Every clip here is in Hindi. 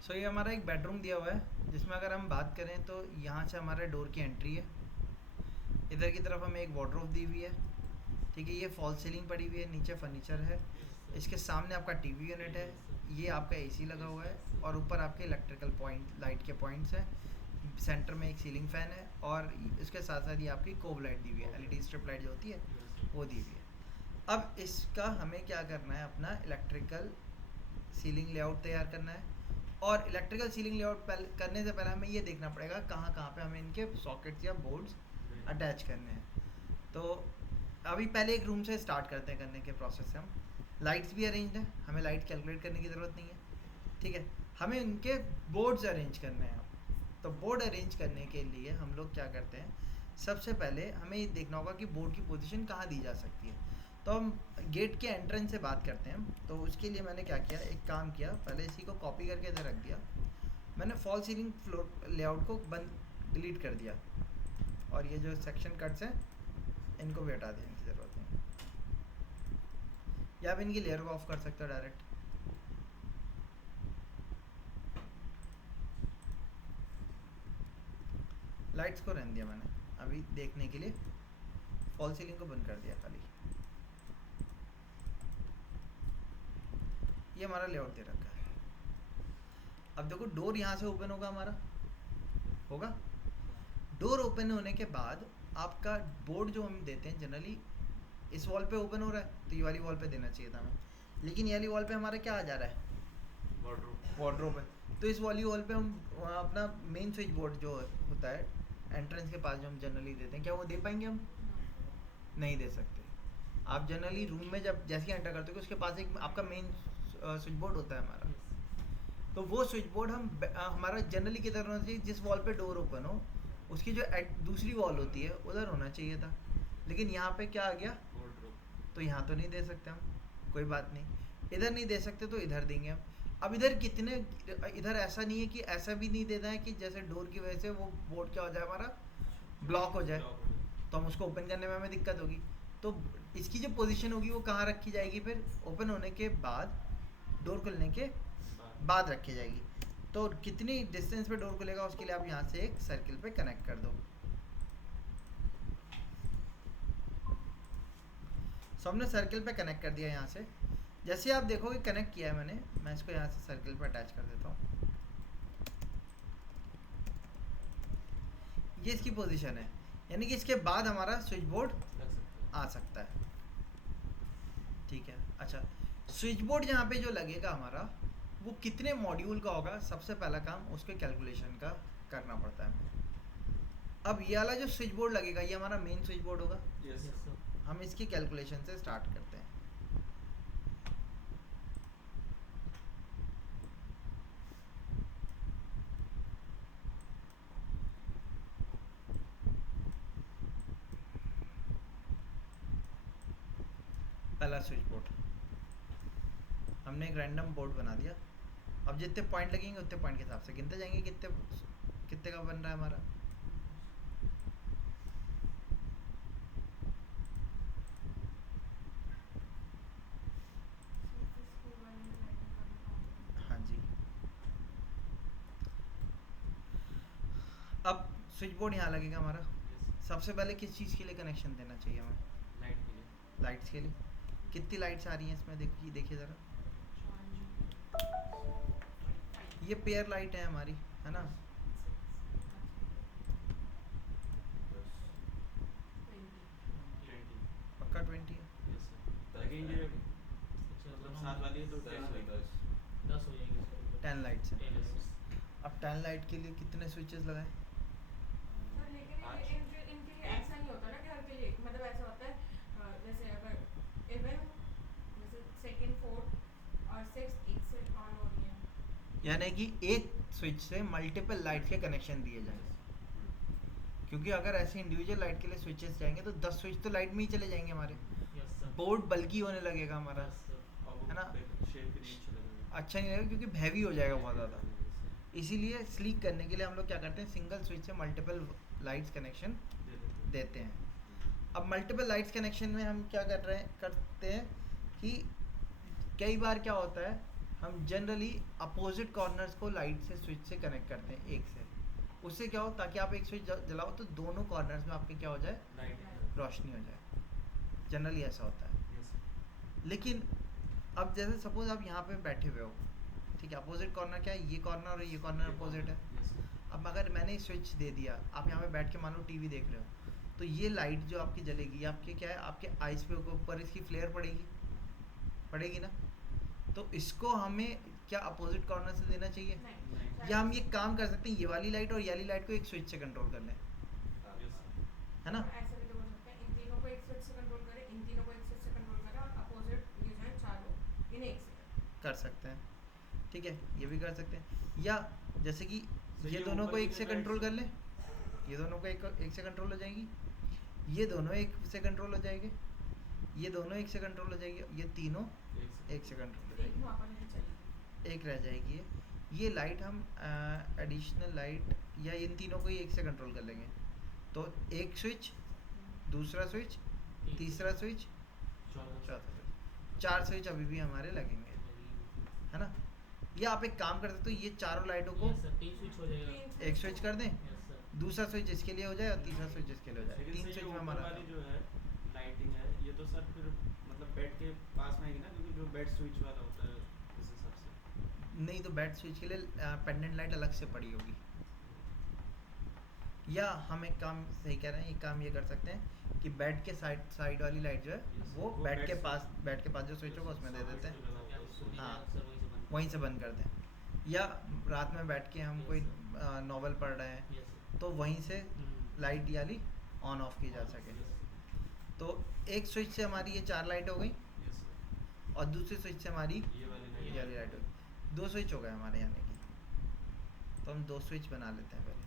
सो ये हमारा एक बेडरूम दिया हुआ है, जिसमें अगर हम बात करें तो यहाँ से हमारे डोर की एंट्री है। इधर की तरफ हमें एक वार्डरोब दी हुई है, ठीक है। ये फॉल सीलिंग पड़ी हुई है, नीचे फर्नीचर है। इसके सामने आपका टीवी यूनिट है, ये आपका एसी लगा हुआ है, और ऊपर आपके इलेक्ट्रिकल पॉइंट, लाइट के पॉइंट्स हैं। सेंटर में एक सीलिंग फ़ैन है, और इसके साथ साथ ये आपकी कोब लाइट दी हुई है, एलईडी स्ट्रिप लाइट जो होती है वो दी हुई है। अब इसका हमें क्या करना है, अपना इलेक्ट्रिकल सीलिंग लेआउट तैयार करना है। और इलेक्ट्रिकल सीलिंग लेआउट करने से पहले हमें ये देखना पड़ेगा कहाँ कहाँ पे हमें इनके सॉकेट्स या बोर्ड्स अटैच करने हैं। तो अभी पहले एक रूम से स्टार्ट करते हैं करने के प्रोसेस से। हम लाइट्स भी अरेंज हैं, हमें लाइट कैलकुलेट करने की ज़रूरत नहीं है, ठीक है। हमें इनके बोर्ड्स अरेंज करने हैं। तो बोर्ड अरेंज करने के लिए हम लोग क्या करते हैं, सबसे पहले हमें ये देखना होगा कि बोर्ड की पोजीशन कहाँ दी जा सकती है। तो हम गेट के एंट्रेंस से बात करते हैं। तो उसके लिए मैंने क्या किया, एक काम किया, पहले इसी को कॉपी करके इधर रख दिया। मैंने फॉल सीलिंग फ्लोर लेआउट को बंद डिलीट कर दिया, और ये जो सेक्शन कट्स हैं इनको भी हटा दें, इनकी ज़रूरत नहीं। या आप इनकी लेयर को ऑफ कर सकते हो डायरेक्ट। लाइट्स को रहने दिया मैंने अभी देखने के लिए, फॉल सीलिंग को बंद कर दिया खाली। ये हमारा लेआउट दे रखा है। अब देखो डोर यहाँ से ओपन होगा, हमारा होगा। डोर ओपन होने के बाद आपका बोर्ड जो हम देते हैं जनरली इस वॉल पे ओपन हो रहा है, तो ये वाली वॉल पे देना चाहिए था हमें, लेकिन ये वाली वॉल पे हमारा क्या आ जा रहा है, वार्डरोब है। तो इस वाली वॉल पे हम अपना मेन स्विच बोर्ड जो होता है एंट्रेंस के पास जो हम जनरली देते हैं, क्या वो दे पाएंगे हम? नहीं दे सकते। आप जनरली रूम में जब जैसे ही एंटर करते हो उसके पास एक आपका मेन स्विच बोर्ड होता है हमारा। तो वो स्विच बोर्ड हम हमारा जनरली किधर होना चाहिए, जिस वॉल पे डोर ओपन हो उसकी जो दूसरी वॉल होती है उधर होना चाहिए था, लेकिन यहाँ पे क्या आ गया, तो यहाँ तो नहीं दे सकते हम, कोई बात नहीं। इधर नहीं दे सकते तो इधर देंगे हम। अब इधर कितने, इधर ऐसा नहीं है कि ऐसा भी नहीं देना है कि जैसे डोर की वजह से वो बोर्ड क्या हो जाए, हमारा ब्लॉक हो जाए, तो हम उसको ओपन करने में हमें दिक्कत होगी। तो इसकी जो पोजीशन होगी वो कहाँ रखी जाएगी, फिर ओपन होने के बाद, डोर खुलने के बाद रखी जाएगी। तो कितनी डिस्टेंस पे डोर खुलेगा उसके लिए आप यहाँ से एक सर्किल पे कनेक्ट कर दो। सो हमने सर्किल पे कनेक्ट कर दिया यहाँ से। जैसे आप देखोगे कनेक्ट किया है मैंने, मैं इसको यहाँ से सर्किल पे अटैच कर देता हूँ। ये इसकी पोजीशन है, यानी कि इसके बाद हमारा स्विच बोर्ड आ सकता है, ठीक है। अच्छा, स्विच बोर्ड यहाँ पे जो लगेगा हमारा वो कितने मॉड्यूल का होगा, सबसे पहला काम उसके कैलकुलेशन का करना पड़ता है। अब ये वाला जो स्विच बोर्ड लगेगा ये हमारा मेन स्विच बोर्ड होगा। yes, sir. हम इसकी कैलकुलेशन से स्टार्ट करते हैं। पहला स्विच बोर्ड हमने एक रैंडम बोर्ड बना दिया। अब जितने पॉइंट लगेंगे उतने पॉइंट के हिसाब से गिनते जाएंगे कितने कितने का बन रहा है हमारा। हाँ जी, अब स्विच बोर्ड यहाँ लगेगा हमारा। सबसे पहले किस चीज़ के लिए कनेक्शन देना चाहिए हमें? लाइट के लिए। लाइट्स के लिए। कितनी लाइट्स आ रही हैं इसमें, देखिए ज़रा। ये पेयर लाइट है हमारी, है ना। पक्का 20 है। लगेंगे मतलब 7 वाली है तो 10 हो जाएंगे। 10 लाइट्स हैं। 10 अब 10 लाइट के लिए कितने स्विचेस लगाएं? सर लेकिन इनके लिए ऐसा नहीं होता ना कि हर के लिए, मतलब ऐसा होता है जैसे अगर इवन जैसे सेकंड फोर्थ और सिक्स एक से ऑन हो रही है, यानी कि एक स्विच से मल्टीपल लाइट के कनेक्शन दिए जाएं, क्योंकि अगर ऐसे इंडिविजुअल लाइट के लिए स्विचेस जाएंगे तो 10 स्विच तो लाइट में ही चले जाएंगे हमारे। बोर्ड बल्कि होने लगेगा हमारा, है ना। अच्छा नहीं लगेगा क्योंकि हैवी हो जाएगा बहुत ज़्यादा। इसीलिए स्लीक करने के लिए हम लोग क्या करते हैं, सिंगल स्विच से मल्टीपल लाइट्स कनेक्शन देते हैं। अब मल्टीपल लाइट्स कनेक्शन में हम क्या करते हैं कि कई बार क्या होता है, हम जनरली अपोजिट कॉर्नर्स को लाइट से स्विच से कनेक्ट करते हैं एक से। उससे क्या हो, ताकि आप एक स्विच जलाओ तो दोनों कॉर्नर्स में आपके क्या हो जाए, लाइट रोशनी हो जाए। जनरली ऐसा होता है। यस लेकिन अब जैसे सपोज आप यहाँ पे बैठे हुए हो, ठीक है, अपोजिट कॉर्नर क्या है, ये कॉर्नर और ये कॉर्नर अपोजिट है। यस अब अगर मैंने स्विच दे दिया, आप यहाँ पे बैठ के मान लो टीवी देख रहे हो, तो ये लाइट जो आपकी जलेगी, आपके क्या है, आपके आइज पे ऊपर इसकी फ्लेयर पड़ेगी ना। तो इसको हमें क्या अपोजिट कॉर्नर से देना चाहिए, नहीं या हम ये काम कर सकते हैं, ये वाली लाइट और ये वाली लाइट को एक स्विच से कंट्रोल कर लें, है ना। ऐसे भी तो हो सकता है, इन तीनों को एक स्विच से कंट्रोल करे, इन तीनों को एक स्विच से कंट्रोल करे, और अपोजिट ये जो है चारों इन्हें एक से कर सकते हैं, ठीक है, ये भी कर सकते हैं। या जैसे कि तो ये ये दोनों को ऊपर एक की से जो कंट्रोल lights कर लें, ये दोनों को एक से कंट्रोल हो जाएगी, ये दोनों एक से कंट्रोल हो जाएंगे, ये दोनों एक से कंट्रोल हो जाएगी, ये तीनों एक से कंट्रोल हो एक जाएगी, वहाँ पर नहीं चलेगी। एक रह जाएगी ये लाइट हम एडिशनल लाइट या इन तीनों को ही एक से कंट्रोल कर लेंगे। तो एक स्विच, दूसरा स्विच, तीसरा स्विच, चौथा स्विच, 4 स्विच अभी भी हमारे लगेंगे, है ना। या आप एक काम कर सकते हो, ये चारों लाइटों को स्विच हो जाएगा। एक स्विच कर दें, यस सर। दूसरा स्विच इसके लिए हो जाए और तीसरा स्विच इसके लिए हो जाए, लेकिन 3 सर स्विच ये में ऊपर हमारा वाली जो है लाइटिंग है, ये तो सर फिर मतलब बेड के पास में आएगी ना, क्योंकि जो बेड स्विच वाला होता है इस हिसाब से। नहीं, तो बेड स्विच के लिए पेंडेंट लाइट अलग से पड़ी होगी। या हम एक काम सही कह रहे हैं, एक काम ये कर सकते हैं कि बेड के साइड वाली लाइट जो है Yes, वो वो बेड bed के से- पास जो स्विच होगा उसमें दे देते हैं, हाँ, सर वहीं से बंद वहीं से बंद कर दें। या रात में बैठ के हम Yes, कोई sir. नॉवल पढ़ रहे हैं यस सर। तो वहीं से लाइट वाली ऑन ऑफ की जा सके। तो एक स्विच से हमारी ये 4 लाइट हो गई यस सर। और दूसरे स्विच से हमारी ये वाली ये वाली लाइट हो गई, 2 स्विच हो गए हमारे यानी कि। तो हम 2 स्विच बना लेते हैं, पहले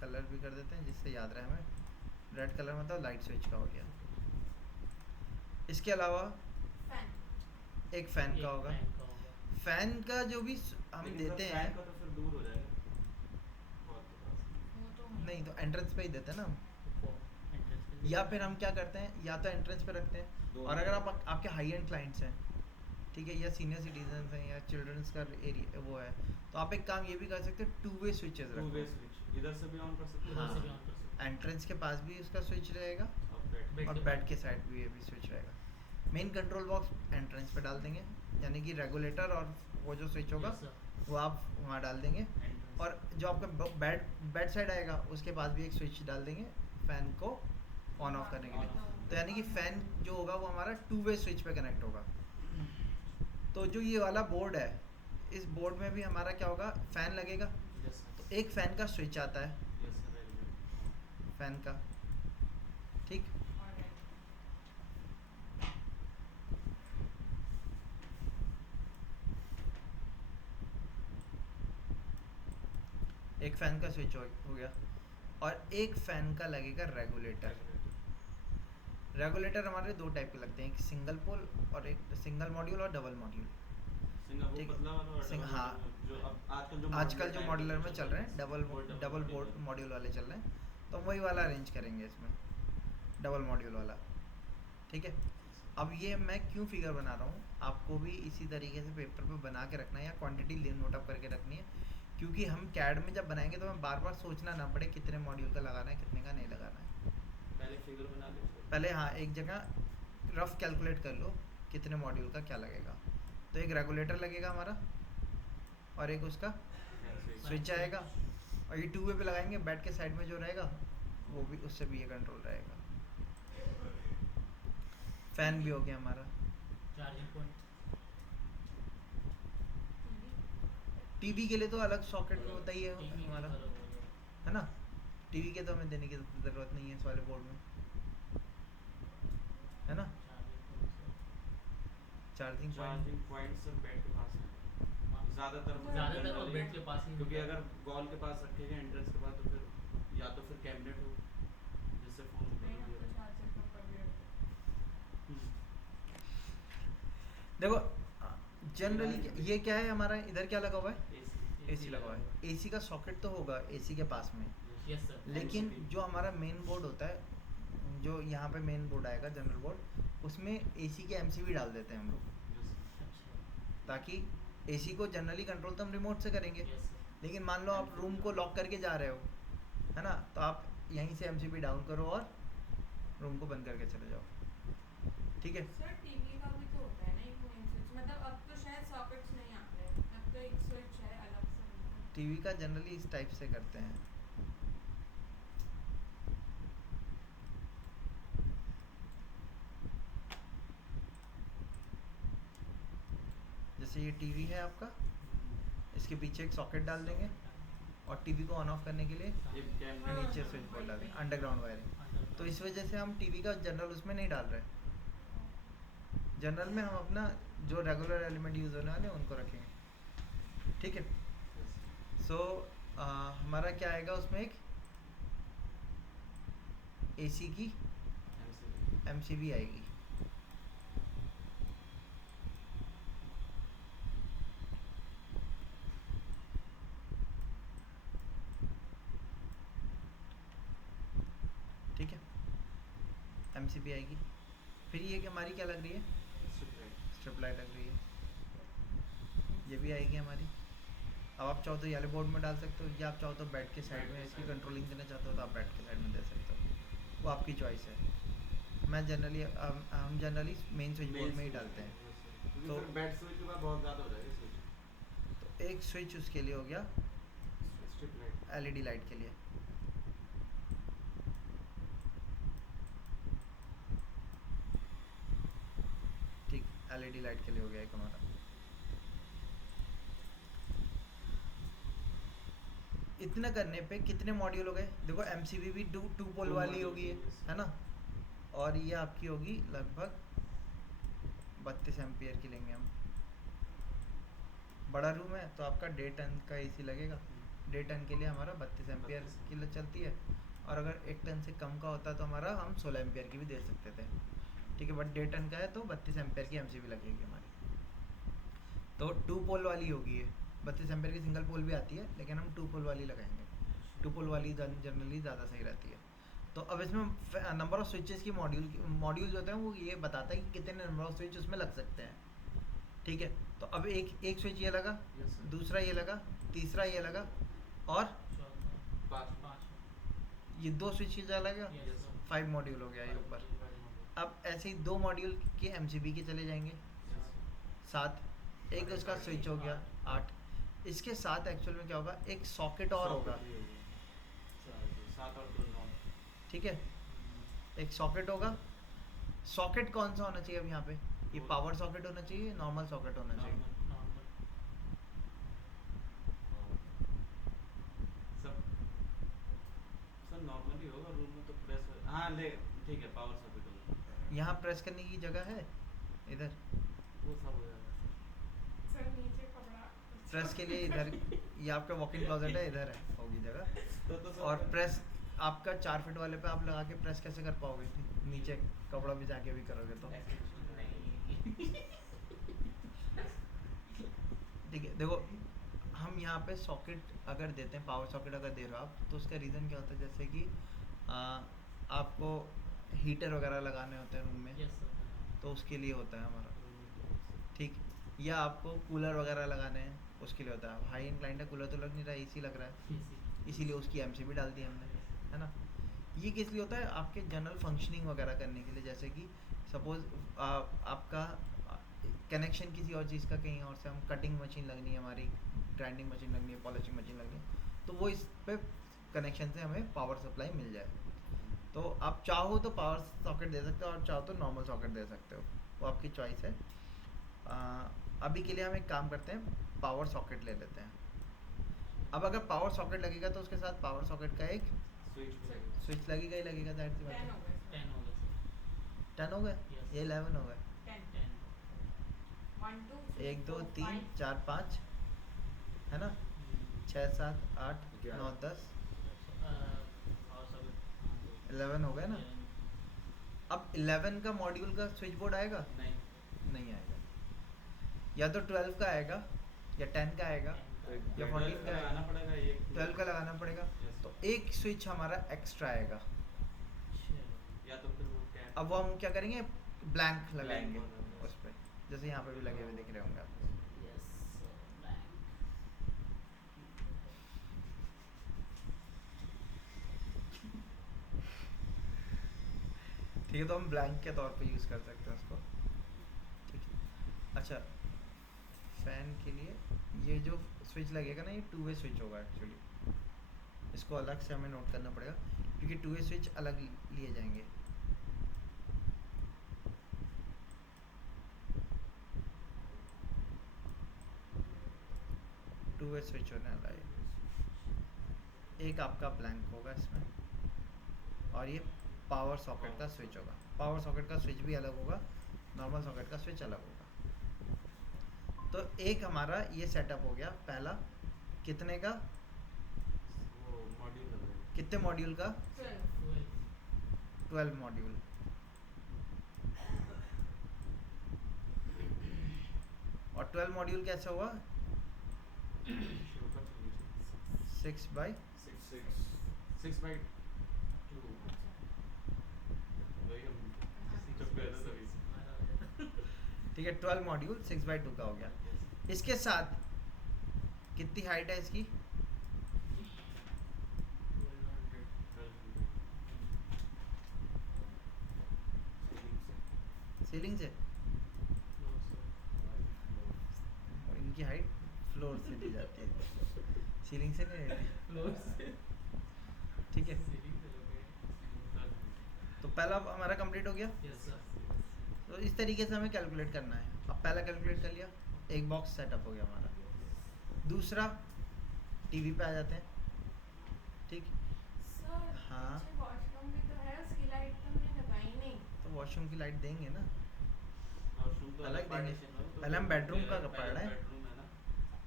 कलर भी कर देते हैं जिससे याद रहे हमें। रेड कलर मतलब लाइट स्विच का हो गया। इसके अलावा फैन एक फ़ैन का होगा। फ़ैन का जो भी हम लेकिन देते सर हैं, फैन का तो फिर दूर हो जाएगा बहुत के पास। वो तो है। नहीं तो एंट्रेंस पे ही देते हैं ना हम। या फिर हम क्या करते हैं, या तो एंट्रेंस पे रखते हैं, दोनों और अगर आप पे। आपके हाई एंड क्लाइंट्स हैं, ठीक है, या सीनियर सिटीजन हैं या चिल्ड्रंस का एरिया वो है, तो आप एक काम ये भी कर सकते हो, 2 वे स्विचेस टू वे रखो। स्विच इधर से भी ऑन कर सकते हाँ। हो, उधर से भी ऑन कर सकते एंट्रेंस के पास भी उसका स्विच रहेगा हो, और बेड और बेड के साइड भी ये भी स्विच रहेगा। मेन कंट्रोल बॉक्स एंट्रेंस पे डाल देंगे, यानी कि रेगुलेटर और वो जो स्विच होगा वो आप वहाँ डाल देंगे। और जो आपका बेड साइड आएगा उसके पास भी एक स्विच डाल देंगे फ़ैन को ऑन ऑफ करने के लिए। तो यानी कि फ़ैन जो होगा वो हमारा 2 वे स्विच पे कनेक्ट होगा। तो जो ये वाला बोर्ड है, इस बोर्ड में भी हमारा क्या होगा, फ़ैन लगेगा। यस तो सर। एक फ़ैन का स्विच आता है, yes sir, very good. Fan का, ठीक। और एक फ़ैन का स्विच हो गया, और एक फ़ैन का लगेगा रेगुलेटर। रेगुलेटर हमारे 2 टाइप के लगते हैं, एक सिंगल पोल और एक सिंगल मॉड्यूल और डबल मॉड्यूल। सिंगल वो ठीक है। पतला वाला और सिंग- डबल हाँ। जो अब आजकल जो type मॉड्यूलर के में चल रहे हैं डबल मॉड्यूल वाले चल रहे हैं, तो वही वाला अरेंज करेंगे इसमें, डबल मॉड्यूल वाला, ठीक है। अब ये मैं क्यों फिगर बना रहा हूँ, आपको भी इसी तरीके से पेपर पे बना के रखना है या क्वांटिटी नोट अप करके रखनी है, क्योंकि हम कैड में जब बनाएंगे तो हमें बार बार सोचना ना पड़े कितने मॉड्यूल का लगाना है कितने का नहीं लगाना है। पहले फिगर बना ले फिर। पहले हाँ, एक जगह रफ कैलकुलेट कर लो कितने मॉड्यूल का क्या लगेगा। तो एक रेगुलेटर लगेगा हमारा और एक उसका स्विच आएगा, और ये 2 वे पे लगाएंगे, बेड के साइड में जो रहेगा वो भी, उससे भी ये कंट्रोल रहेगा। फ़ैन भी हो गया हमारा। चार्जिंग पॉइंट टीवी के लिए तो अलग सॉकेट होता ही है हमारा, है ना। टीवी के तो हमें देने की ज़रूरत नहीं है इस वाले बोर्ड में, है ना। चार्जिंग पॉइंट सर बेड के पास है ज़्यादातर और बेड के पास ही, क्योंकि अगर वॉल के पास रखेंगे एंट्रेंस के पास तो फिर या तो फिर कैबिनेट हो जिससे फोन नहीं, हम तो चार्जर के ऊपर भी रखते हैं। देखो जनरली ये क्या है हमारा, इधर क्या लगा हुआ है, एसी लगा हुआ है। एसी का सॉकेट तो होगा एसी के पास में, यस सर। लेकिन जो हमारा मेन बोर्ड होता है जो यहाँ पे मेन बोर्ड आएगा जनरल बोर्ड, उसमें एसी के एमसीबी डाल देते हैं हम लोग, अच्छा ताकि एसी को जनरली कंट्रोल तो हम रिमोट से करेंगे, यस सर लेकिन मान लो आप रूम को लॉक करके जा रहे हो, है ना, तो आप यहीं से एमसीबी डाउन करो और रूम को बंद करके चले जाओ, ठीक है। सर टीवी का भी तो होता है ना एक मेन स्विच, मतलब अब तो शायद सॉकेट्स नहीं आते हैं, अब तो एक स्विच है अलग से। टीवी का जनरली इस टाइप से करते हैं। जैसे ये टीवी है आपका, इसके पीछे एक सॉकेट डाल देंगे और टीवी को ऑन ऑफ करने के लिए ये कैमरा नीचे स्विच बोर्ड डाल देंगे, अंडरग्राउंड वायरिंग। तो इस वजह से हम टीवी का जनरल उसमें नहीं डाल रहे, जनरल में हम अपना जो रेगुलर एलिमेंट यूज़ होने वाले हैं उनको रखेंगे, ठीक है। सो हमारा क्या आएगा उसमें, एक एसी की एमसीबी आएगी, ठीक है, एमसीबी आएगी। फिर ये कि हमारी क्या लग रही है, स्ट्रिप लाइट लग रही है, ये भी आएगी हमारी। अब आप चाहो तो येलो बोर्ड में डाल सकते हो, या आप चाहो तो बेड के साइड में इसकी कंट्रोलिंग देना चाहते हो तो आप बेड के साइड में दे सकते हो, वो आपकी चॉइस है। मैं जनरली हम जनरली मेन स्विच बोर्ड में ही डालते हैं। तो तो- बेड स्विच के बाद बहुत ज़्यादा हो जाएगा स्विच। तो एक स्विच उसके लिए हो गया, स्ट्रिप लाइट एलईडी लाइट के लिए। ठीक, एलईडी लाइट के लिए हो गया एक हमारा। इतना करने पे कितने मॉड्यूल हो गए, देखो एमसीबी भी टू पोल वाली होगी है ना, और ये आपकी होगी लगभग 32 एम्पियर की लेंगे हम। बड़ा रूम है तो आपका 1.5 टन का एसी लगेगा, 1.5 टन के लिए हमारा 32 एम्पियर की चलती है, और अगर 1 टन से कम का होता तो हमारा हम 16 एम्पियर की भी दे सकते थे, ठीक है। बट 1.5 टन का है तो 32 एम्पियर की एमसीबी लगेगी हमारी। तो 2 पोल वाली होगी ये, 32 एम्पियर की सिंगल पोल भी आती है, लेकिन हम 2 पोल वाली लगाएंगे, 2 पोल वाली जनरली ज़्यादा सही रहती है। तो अब इसमें नंबर ऑफ़ स्विचेस की मॉड्यूल जो होते हैं वो ये बताता है कि कितने नंबर ऑफ़ स्विच उसमें लग सकते हैं, ठीक है। तो अब एक स्विच ये लगा, Yes, sir. दूसरा ये लगा, तीसरा ये लगा, और पाँच पाँच ये 2 स्विच ये लगा, यस 5 मॉड्यूल हो गया ये ऊपर। अब ऐसे ही 2 मॉड्यूल के एमसीबी के चले जाएंगे 7, एक उसका स्विच हो गया 8। इसके साथ एक्चुअल में क्या होगा, एक सॉकेट और होगा, 7 और 2 9। ठीक है। एक सॉकेट होगा, सॉकेट कौन सा होना चाहिए अब यहाँ पे, ये पावर सॉकेट होना चाहिए, नॉर्मल सॉकेट होना चाहिए। सब नॉर्मली होगा रूम में तो प्रेस हाँ ले ठीक है पावर सॉकेट होगा यहाँ प्रेस करने की जगह है, इधर वो सब हो जाएगा सर नीचे कपड़ा प्रेस के लिए इधर, ये आपका वॉकिंग क्लोजेट है, इधर है होगी जगह। तो सब और प्रेस आपका 4 फीट वाले पे आप लगा के प्रेस कैसे कर पाओगे, नीचे कपड़ा भी जाके भी करोगे तो, ठीक है। देखो हम यहाँ पे सॉकेट अगर देते हैं, पावर सॉकेट अगर दे रहे हो आप, तो उसका रीज़न क्या होता है, जैसे कि आपको हीटर वगैरह लगाने होते हैं रूम में, तो उसके लिए होता है हमारा, ठीक। या आपको कूलर वगैरह लगाने हैं, उसके लिए होता है। हाई इंक्लाइंड है, कूलर तो लग नहीं रहा, एसी लग रहा है, इसीलिए उसकी एमसीबी डाल दी हमने, है ना। ये किस लिए होता है, आपके जनरल फंक्शनिंग वगैरह करने के लिए, जैसे कि सपोज़ आपका कनेक्शन किसी और चीज़ का कहीं और से, हम कटिंग मशीन लगनी है हमारी, ग्राइंडिंग मशीन लगनी है, पॉलिशिंग मशीन लगनी है, तो वो इस पे कनेक्शन से हमें पावर सप्लाई मिल जाए। तो आप चाहो तो पावर सॉकेट दे सकते हो और चाहो तो नॉर्मल सॉकेट दे सकते हो, वो आपकी चॉइस है। अभी के लिए हम एक काम करते हैं, पावर सॉकेट ले लेते हैं। अब अगर पावर सॉकेट लगेगा तो उसके साथ पावर सॉकेट का एक स्विच स्विच लगेगा ही लगेगा, जाहिर सी बात 10 है। हो गए सर 10 हो गए, Yes. ये 11 हो गए, 10 1 2 1 2 3 4 5 है ना, 6 7 8 9 10 11 हो गए ना। अब 11 का मॉड्यूल का स्विच बोर्ड आएगा, नहीं नहीं आएगा, या तो 12 का आएगा या 10 का आएगा या 14 का लगाना आएगा, पड़ेगा एक 12 का लगाना पड़ेगा। Yes. तो एक स्विच हमारा एक्स्ट्रा आएगा, या तो फिर वो कैप अब वो हम क्या करेंगे, ब्लैंक लगाएंगे वाला। उस पर, जैसे यहाँ पे भी लगे हुए दिख रहे होंगे आपको। Yes blank. ठीक है, तो हम ब्लैंक के तौर पे यूज़ कर सकते हैं उसको। ठीक है, अच्छा फैन के लिए ये जो स्विच लगेगा ना, ये 2 वे स्विच होगा एक्चुअली, इसको अलग से हमें नोट करना पड़ेगा क्योंकि 2 वे स्विच अलग लिए जाएंगे। टू वे स्विच होने वाला है, एक आपका ब्लैंक होगा इसमें, और ये पावर सॉकेट का स्विच होगा। पावर सॉकेट का स्विच भी अलग होगा, नॉर्मल सॉकेट का स्विच अलग होगा। तो एक हमारा ये सेटअप हो गया पहला, कितने का, वो मॉड्यूल लगाएंगे। कितने मॉड्यूल का, 12 12 मॉड्यूल। और 12 मॉड्यूल कैसे हुआ, शुरू कर दीजिए। 6 बाई 6 बाई 2 वही हम जब गए थे तभी। ठीक है, 12 मॉड्यूल 6 बाई 2 का हो गया। इसके साथ कितनी हाइट है इसकी, 1200 सीलिंग से, और इनकी हाइट फ्लोर से दी जाती है, सीलिंग से नहीं रहती। ठीक है, तो पहला हमारा कंप्लीट हो गया। Yes sir. तो इस तरीके से हमें कैलकुलेट करना है। अब पहला कैलकुलेट कर लिया, एक बॉक्स सेटअप हो गया हमारा। दूसरा टीवी पे आ जाते हैं। ठीक, सर हाँ। पीछे वॉशरूम भी तो है, उसकी लाइट तो हमने लगाई नहीं। तो वॉशरूम की लाइट देंगे ना, वॉशरूम तो अलग देंगे। partition है, तो पहले हम बेडरूम का पहले पढ़ रहे हैं। बेडरूम है ना।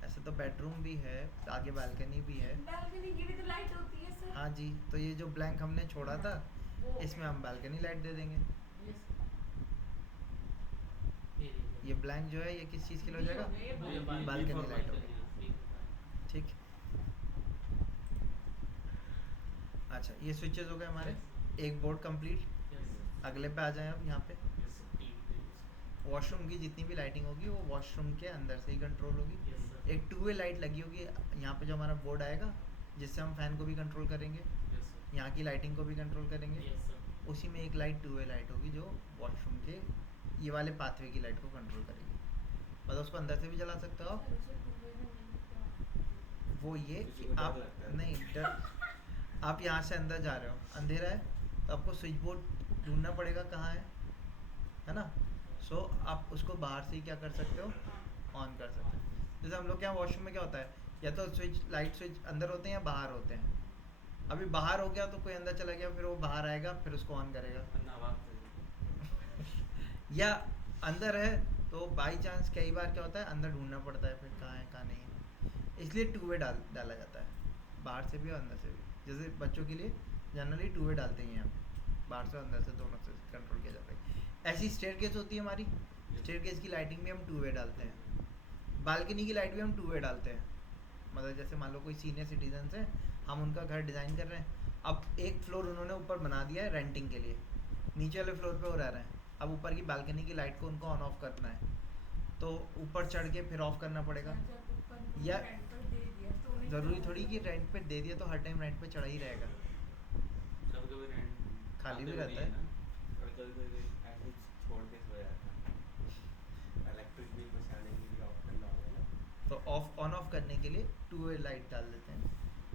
ऐसे तो बेडरूम भी है, आगे बालकनी भी है। बालकनी की भी तो लाइट होती है सर। हाँ जी, तो ये जो ब्लैंक हमने छोड़ा था, वो इसमें हम बालकनी लाइट दे देंगे। यस ये ब्लैंक जो है ये किस चीज़ के लिए हो जाएगा, ये बालकनी लाइट होगी। ठीक, अच्छा ये स्विचेस हो गए हमारे, एक बोर्ड कंप्लीट। अगले पे आ जाएं अब यहाँ पे, वॉशरूम की जितनी भी लाइटिंग होगी वो वॉशरूम के अंदर से ही कंट्रोल होगी। एक 2 वे लाइट लगी होगी यहाँ पे, जो हमारा बोर्ड आएगा जिससे हम फैन को भी कंट्रोल करेंगे, यहाँ की लाइटिंग को भी कंट्रोल करेंगे। उसी में एक लाइट 2 वे लाइट होगी जो वॉशरूम के ये वाले पाथवे की लाइट को कंट्रोल करेगी। मतलब उसको अंदर से भी जला सकते हो आप। वो ये कि किसी को डर आप लगता है। नहीं डर, आप यहाँ से अंदर जा रहे हो, अंधेरा है तो आपको स्विच बोर्ड ढूंढना पड़ेगा कहाँ है ना। सो आप उसको बाहर से ही क्या कर सकते हो, ऑन कर सकते हो। जैसे हम लोग के यहाँ वॉशरूम में क्या होता है, या तो स्विच लाइट स्विच अंदर होते हैं या बाहर होते हैं। अभी बाहर हो गया तो कोई अंदर चला गया, फिर वो बाहर आएगा फिर उसको ऑन करेगा। वरना आवाज़ देगी। या अंदर है तो बाई चांस कई बार क्या होता है अंदर ढूंढना पड़ता है, फिर कहाँ है कहाँ नहीं है। इसलिए 2 वे डाला जाता है, बाहर से भी और अंदर से भी। जैसे बच्चों के लिए जनरली 2 वे डालते हैं हम, बाहर से अंदर से दोनों से कंट्रोल किया जाता है। ऐसी स्टेयरकेस होती है हमारी, स्टेयरकेस की लाइटिंग भी हम 2 वे डालते हैं। बालकनी की लाइट भी हम 2 वे डालते हैं। मतलब जैसे मान लो कोई सीनियर सिटीजन्स हैं, हम उनका घर डिज़ाइन कर रहे हैं। अब एक फ्लोर उन्होंने ऊपर बना दिया है रेंटिंग के लिए, नीचे वाले फ्लोर पे वो रह रहे हैं। अब ऊपर की बालकनी की लाइट को उनको ऑन ऑफ करना है तो ऊपर चढ़ के फिर ऑफ करना पड़ेगा। या ज़रूरी थोड़ी कि रेंट पे दे दिया तो हर टाइम रेंट पे चढ़ा ही रहेगा, कभी-कभी रेंट खाली भी आते रहता है है। ना। कभी-कभी ऐसे ही छोड़ के सो जाता है। इलेक्ट्रिक बिल बचाने के लिए ऑफ करना होगा ना। तो ऑफ ऑन ऑफ करने के लिए 2 वे लाइट डाल देते हैं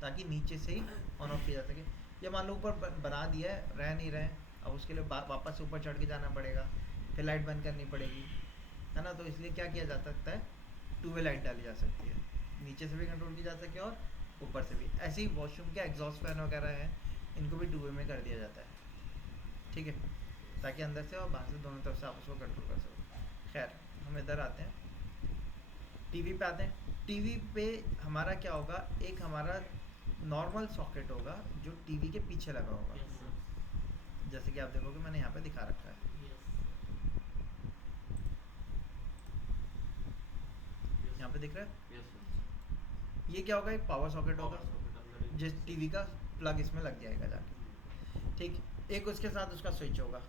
ताकि नीचे से ही ऑन ऑफ किया जा सके। या मान लो ऊपर बना दिया है, रह नहीं रहे, अब उसके लिए वापस से ऊपर चढ़ के जाना पड़ेगा, फिर लाइट बंद करनी पड़ेगी, है ना। तो इसलिए क्या किया जा सकता है, 2 वे लाइट डाली जा सकती है, नीचे से भी कंट्रोल की जा सके और ऊपर से भी। ऐसे ही वॉशरूम के एग्जॉस्ट फैन वगैरह हैं, इनको भी 2 वे में कर दिया जाता है। ठीक है, ताकि अंदर से और बाहर से दोनों तरफ से आप उसको कंट्रोल कर सको। खैर हम इधर आते हैं, टीवी पे आते हैं। टीवी पे हमारा क्या होगा, एक हमारा नॉर्मल सॉकेट होगा जो टीवी के पीछे लगा होगा, जैसे कि आप देखोगे मैंने यहाँ पे दिखा रखा है। यहाँ पे दिख रहा है, यस सर। ये क्या होगा, एक पावर सॉकेट होगा Power socket अंदर ही- जिस टीवी का प्लग इसमें लग जाएगा जाके। ठीक, एक उसके साथ उसका स्विच होगा,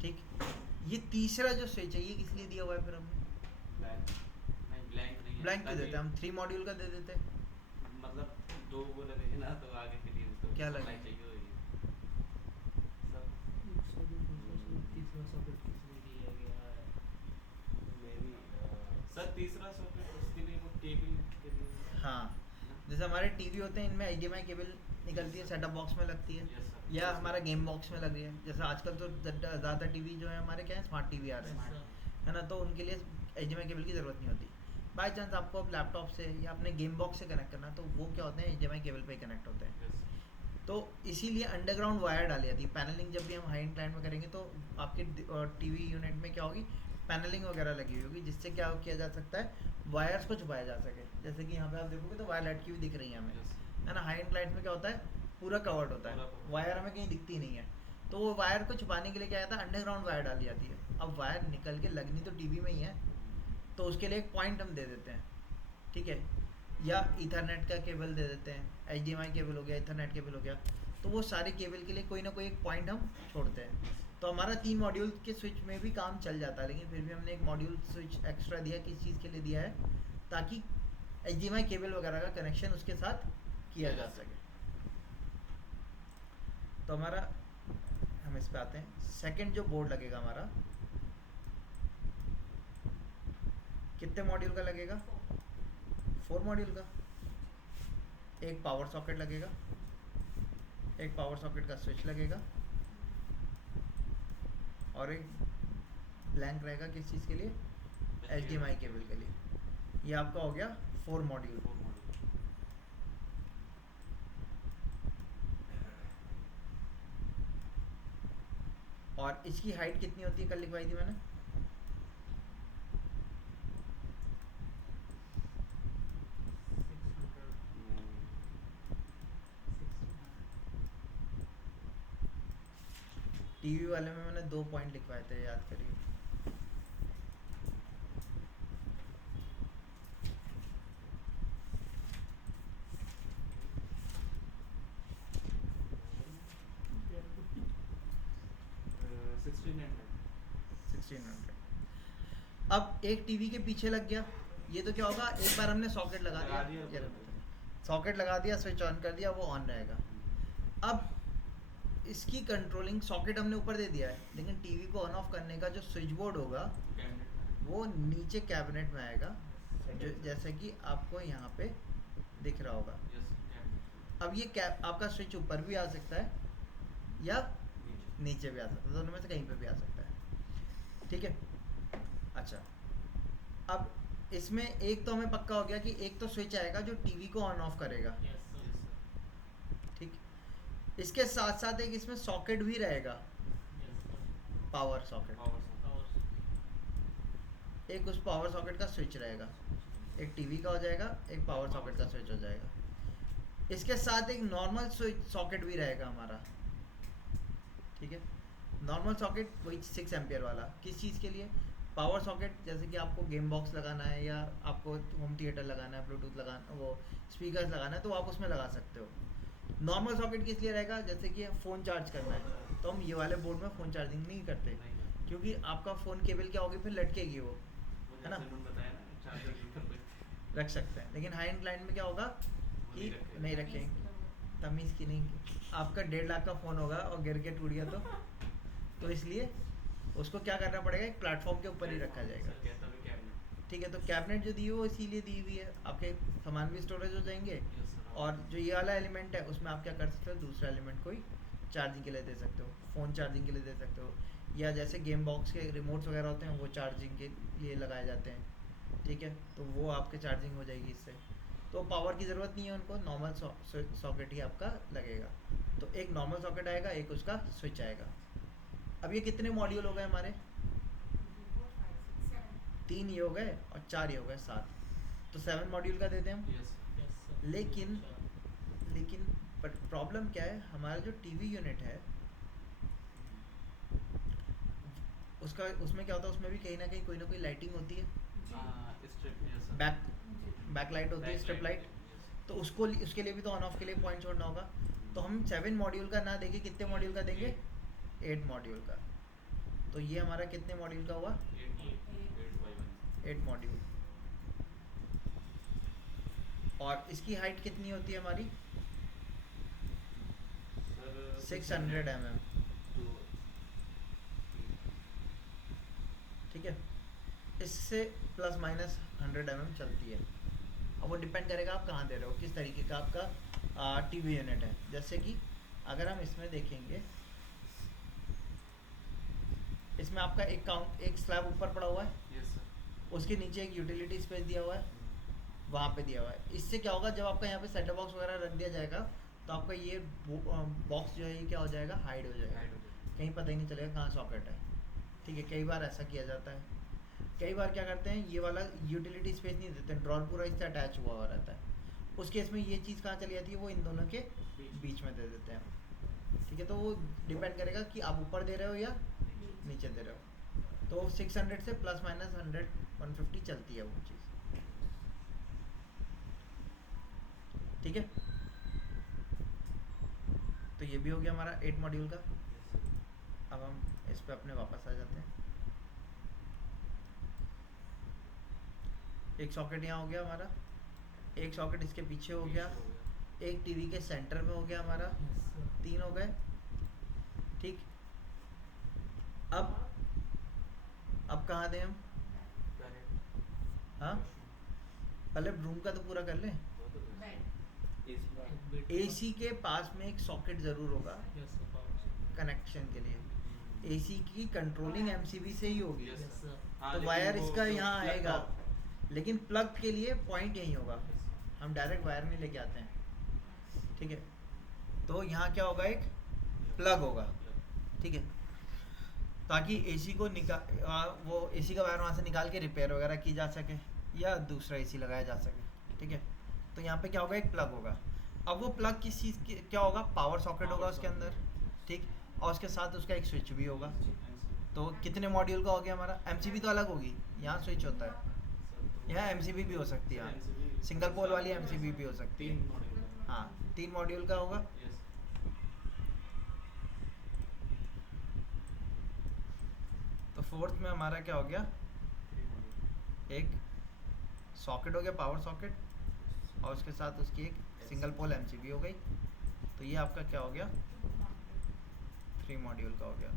ठीक। ये तीसरा जो स्विच है ये किस लिए दिया हुआ है फिर हमने? ब्लैंक नहीं, ब्लैंक नहीं है, ब्लैंक क्यों ताकि- देते हैं हम? 3 मॉड्यूल का दे देते। मतलब 2 वो लगे ना तो आगे के लिए तो क्या supply लगे? चाहिए होगी सब। तीसरा सॉकेट किस लिए दिया गया है? मेरी सर तीसरा सॉकेट उसके लिए वो केबल के लिए। हाँ, जैसे हमारे टीवी होते हैं इनमें HDMI केबल निकलती है, सेटअप बॉक्स में लगती है, यस सर। या हमारा गेम बॉक्स में लग रही है। जैसे आजकल तो ज़्यादा टीवी जो है हमारे क्या है, स्मार्ट टीवी आ रहे हैं, Smart। है ना, तो उनके लिए HDMI केबल की ज़रूरत नहीं होती। बाई चांस आपको अब लैपटॉप से या अपने गेम बॉक्स से कनेक्ट करना है तो वो क्या होते हैं, HDMI केबल पे ही कनेक्ट होते हैं। यस तो इसीलिए अंडरग्राउंड वायर डाली जाती है। पैनलिंग जब भी हम हाई एंड क्लाइंट में करेंगे तो आपके टीवी यूनिट में क्या होगी, पैनलिंग वगैरह लगी हुई होगी, जिससे क्या किया जा सकता है, वायर्स को छुपाया जा सके। जैसे कि यहाँ पे आप देखोगे तो वायर लटकी हुई दिख रही है हमें, यस है ना। हाई एंड क्लाइंट में क्या होता है, पूरा कवर्ड होता पूरा है, covered। वायर हमें कहीं दिखती नहीं है। तो वो वायर को छुपाने के लिए क्या आता है, अंडरग्राउंड वायर डाली जाती है। अब वायर निकल के लगनी तो टीवी में ही है, तो उसके लिए एक पॉइंट हम दे देते हैं, ठीक है। या ईथरनेट का केबल दे देते हैं, HDMI केबल हो गया, ईथरनेट केबल हो गया, तो वो सारे केबल के लिए कोई ना कोई एक पॉइंट हम छोड़ते हैं। तो हमारा 3 मॉड्यूल के स्विच में भी काम चल जाता है, लेकिन फिर भी हमने एक मॉड्यूल स्विच एक्स्ट्रा दिया। किस चीज़ के लिए दिया है, ताकि HDMI केबल वगैरह का कनेक्शन उसके साथ किया जा सके। तो हमारा, हम इस पे आते हैं, सेकंड जो बोर्ड लगेगा हमारा, कितने मॉड्यूल का लगेगा? 4 मॉड्यूल का। एक पावर सॉकेट लगेगा, एक पावर सॉकेट का स्विच लगेगा, और एक ब्लैंक रहेगा किस चीज़ के लिए, HDMI केबल के लिए। ये आपका हो गया 4 मॉड्यूल। 4 मॉड्यूल। और इसकी हाइट कितनी होती है, कल लिखवाई थी मैंने? 600 टीवी वाले में मैंने 2 पॉइंट लिखवाए थे, याद करिए। Uh, 1600। 1600। अब एक टीवी के पीछे लग गया, ये तो क्या होगा, एक बार हमने सॉकेट लगा लगा दिया, दिया, सॉकेट लगा दिया, स्विच ऑन कर दिया, वो ऑन रहेगा। अब इसकी कंट्रोलिंग, सॉकेट हमने ऊपर दे दिया है, लेकिन टीवी को ऑन ऑफ करने का जो स्विच बोर्ड होगा कैबिनेट। वो नीचे कैबिनेट में आएगा, जो जैसे कि आपको यहाँ पे दिख रहा होगा। Yes cabinet. अब ये आपका स्विच ऊपर भी आ सकता है या नीचे। नीचे भी आ सकता है, दोनों में से कहीं पे भी आ सकता है, ठीक है। अच्छा, अब इसमें एक तो हमें पक्का हो गया कि एक तो स्विच आएगा जो टीवी को ऑन ऑफ करेगा, यस यस सर। ठीक। इसके साथ साथ एक इसमें सॉकेट भी रहेगा, पावर सॉकेट। Power socket. एक उस पावर सॉकेट का स्विच रहेगा, एक टीवी का हो जाएगा, एक पावर सॉकेट का स्विच हो जाएगा। इसके साथ एक नॉर्मल स्विच सॉकेट भी रहेगा हमारा, ठीक है। नॉर्मल सॉकेट वही 6 एम्पियर वाला, किस चीज़ के लिए, पावर सॉकेट, जैसे कि आपको गेम बॉक्स लगाना है या आपको होम थिएटर लगाना है, ब्लूटूथ लगाना, वो स्पीकर्स लगाना है, तो आप उसमें लगा सकते हो। नॉर्मल सॉकेट किस लिए रहेगा, जैसे कि फ़ोन चार्ज करना है, तो हम ये वाले बोर्ड में फ़ोन चार्जिंग नहीं करते, नहीं, क्योंकि आपका फ़ोन केबल क्या होगी, फिर लटकेगी वो, वो है ना? जैसे उन्होंने बताया ना चार्जर के ऊपर पे रख सकते हैं। लेकिन हाई एंड क्लाइंट में क्या होगा वो कि रखेंगे। नहीं रखेंगे, तमीज़ की नहीं। आपका 1.5 लाख का फ़ोन होगा और गिर के टूट गया तो इसलिए उसको क्या करना पड़ेगा, एक प्लेटफॉर्म के ऊपर ही रखा जाएगा, सर कहता भी कैबिनेट। ठीक है। तो कैबिनेट जो दी है वो इसीलिए दी हुई है, आपके सामान भी स्टोरेज हो जाएंगे, यस सर। और जो ये वाला एलिमेंट है उसमें आप क्या कर सकते हो, दूसरा एलिमेंट कोई चार्जिंग के लिए दे सकते हो, फ़ोन चार्जिंग के लिए दे सकते हो, या जैसे गेम बॉक्स के रिमोट्स वगैरह होते हैं वो चार्जिंग के लिए लगाए जाते हैं, ठीक है। तो वो आपके चार्जिंग हो जाएगी इससे, तो पावर की ज़रूरत नहीं है उनको, नॉर्मल सॉकेट ही आपका लगेगा। तो एक नॉर्मल सॉकेट आएगा, एक उसका स्विच आएगा। अब ये कितने मॉड्यूल हो गए हमारे, 3 ये हो गए और 4 ये हो गए, 7, तो 7 मॉड्यूल का देते हैं हम। Yes sir. लेकिन प्रॉब्लम क्या है, हमारा जो टीवी यूनिट है उसका, उसमें क्या होता है, उसमें भी कहीं ना कहीं कोई ना कोई लाइटिंग होती है, strip. Yes sir. Back light होती है, स्ट्रिप लाइट, तो उसको उसके लिए भी तो ऑन ऑफ के लिए पॉइंट छोड़ना होगा। तो हम 7 मॉड्यूल का ना देंगे, कितने मॉड्यूल का देंगे? 8 मॉड्यूल का। तो ये हमारा कितने मॉड्यूल का हुआ? 8 मॉड्यूल। और इसकी हाइट कितनी होती है हमारी? 600 mm। ठीक है, इससे प्लस माइनस 100 mm चलती है। अब वो डिपेंड करेगा आप कहाँ दे रहे हो, किस तरीके का आपका टीवी यूनिट है। जैसे कि अगर हम इसमें देखेंगे, इसमें आपका एक स्लैब ऊपर पड़ा हुआ है, यस सर। उसके नीचे एक यूटिलिटी स्पेस दिया हुआ है, वहाँ पे दिया हुआ है। इससे क्या होगा, जब आपका यहाँ पे सेटअप बॉक्स वगैरह रख दिया जाएगा तो आपका ये बॉक्स जो है ये क्या हो जाएगा, हाइड हो जाएगा, कहीं पता ही नहीं चलेगा कहाँ सॉकेट है। ठीक है, कई बार ऐसा किया जाता है। कई बार क्या करते हैं, ये वाला यूटिलिटी स्पेस नहीं देते, ड्रॉर पूरा इससे अटैच हुआ हुआ रहता है। उस केस में ये चीज़ कहाँ चली जाती है, वो इन दोनों के बीच में दे देते हैं। ठीक है, तो वो डिपेंड करेगा कि आप ऊपर दे रहे हो या नीचे दे रहे हो। तो 600 से प्लस माइनस 100-150 चलती है वो चीज़। ठीक है, तो ये भी हो गया हमारा 8 मॉड्यूल का। अब हम इस पे अपने वापस आ जाते हैं। एक सॉकेट यहाँ हो गया हमारा, एक सॉकेट इसके पीछे हो गया, एक टीवी के सेंटर में हो गया हमारा, 3 हो गए। ठीक, अब कहाँ दें हम? हाँ, पहले रूम का तो पूरा कर लें। एसी के पास में एक सॉकेट ज़रूर होगा कनेक्शन के लिए। एसी की कंट्रोलिंग एमसीबी से ही होगी, तो वायर इसका यहाँ आएगा, लेकिन प्लग के लिए पॉइंट यही होगा। हम डायरेक्ट वायर नहीं लेके आते हैं। ठीक है, तो यहाँ क्या होगा, एक प्लग होगा। ठीक है, ताकि एसी को वो एसी का वायर वहाँ से निकाल के रिपेयर वगैरह की जा सके या दूसरा एसी लगाया जा सके। ठीक है, तो यहाँ पे क्या होगा, एक प्लग होगा। अब वो प्लग किस चीज़ की क्या होगा, पावर सॉकेट होगा उसके अंदर। ठीक, और उसके साथ उसका एक स्विच भी होगा। तो कितने मॉड्यूल का हो गया हमारा? एमसीबी तो अलग होगी, यहाँ स्विच होता है, यहाँ एमसीबी भी हो सकती है, सिंगल पोल वाली एमसीबी भी हो सकती है। हाँ, 3 मॉड्यूल का होगा। तो फोर्थ में हमारा क्या हो गया, एक सॉकेट हो गया, पावर सॉकेट, और उसके साथ उसकी एक सिंगल पोल एमसीबी हो गई। तो ये आपका क्या हो गया, 3 मॉड्यूल का हो गया।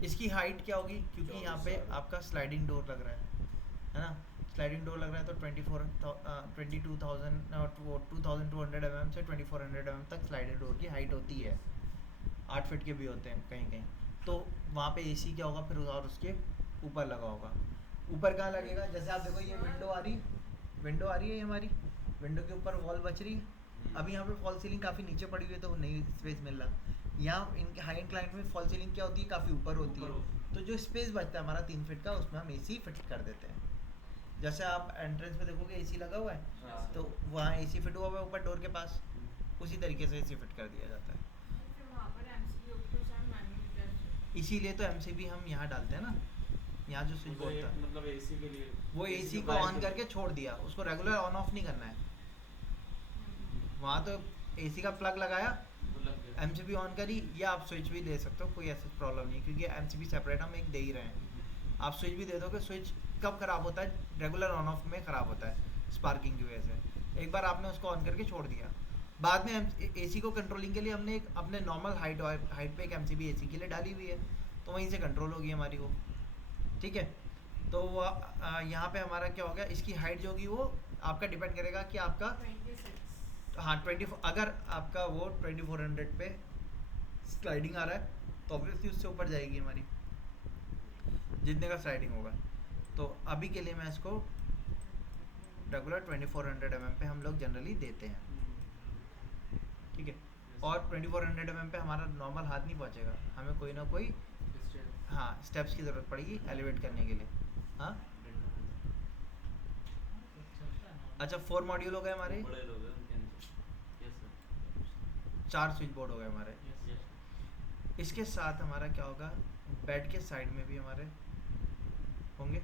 इसकी हाइट क्या होगी, क्योंकि यहाँ पे आपका स्लाइडिंग डोर लग रहा है ना, स्लाइडिंग डोर लग रहा है, तो 2200 mm से 2400 mm तक स्लाइडिंग डोर की हाइट होती है। 8 फीट के भी होते हैं कहीं कहीं। तो वहाँ पे एसी क्या होगा फिर, और उसके ऊपर लगा होगा। ऊपर कहाँ लगेगा, जैसे आप देखो ये विंडो आ रही है हमारी, विंडो के ऊपर वॉल बच रही है। अभी यहाँ पे फॉल सीलिंग काफ़ी नीचे पड़ी हुई है, तो नहीं स्पेस मिल रहा। यहाँ इनके हाई एंड क्लाइंट में फॉल सीलिंग क्या होती है, काफ़ी ऊपर होती है, तो जो स्पेस बचता है हमारा 3 फीट का, उसमें हम एसी फिट कर देते हैं। जैसे आप एंट्रेंस में देखोगे एसी लगा हुआ है, तो वहाँ एसी फिट हुआ हुआ है ऊपर डोर के पास, उसी तरीके से एसी फिट कर दिया जाता है। इसीलिए तो एमसीबी हम यहाँ डालते हैं ना, यहाँ जो स्विच बोर्ड था, मतलब एसी के लिए वो एसी को ऑन करके छोड़ दिया, उसको रेगुलर ऑन ऑफ नहीं करना है। वहाँ तो एसी का प्लग लगाया, एमसीबी ऑन करी, या आप स्विच भी दे सकते हो, कोई ऐसा प्रॉब्लम नहीं, क्योंकि एमसीबी सेपरेट हम एक दे ही रहे हैं। आप स्विच भी दे दोगे, स्विच कब ख़राब होता है, रेगुलर ऑन ऑफ में ख़राब होता है स्पार्किंग की वजह से। एक बार आपने उसको ऑन करके छोड़ दिया, बाद में एसी को कंट्रोलिंग के लिए हमने एक अपने नॉर्मल हाइट पे एक एमसीबी एसी के लिए डाली हुई है, तो वहीं से कंट्रोल होगी हमारी वो। ठीक है, तो यहाँ पे हमारा क्या हो गया, इसकी हाइट जो होगी वो आपका डिपेंड करेगा कि आपका 26। हाँ 24, अगर आपका वो 2400 पे स्लाइडिंग आ रहा है तो ऑब्वियसली उससे ऊपर जाएगी हमारी, जितने का स्लाइडिंग होगा। तो अभी के लिए मैं इसको रेगुलर 2400 mm पे हम लोग जनरली देते हैं। ठीक है, और 2400 mm पे हमारा नॉर्मल हाथ नहीं पहुंचेगा, हमें कोई ना कोई हाँ स्टेप्स की ज़रूरत पड़ेगी एलिवेट करने के लिए। हाँ अच्छा, 4 मॉड्यूल हो गए हमारे, 4 स्विच बोर्ड हो गए हमारे। इसके साथ हमारा क्या होगा, बेड के साइड में भी हमारे होंगे,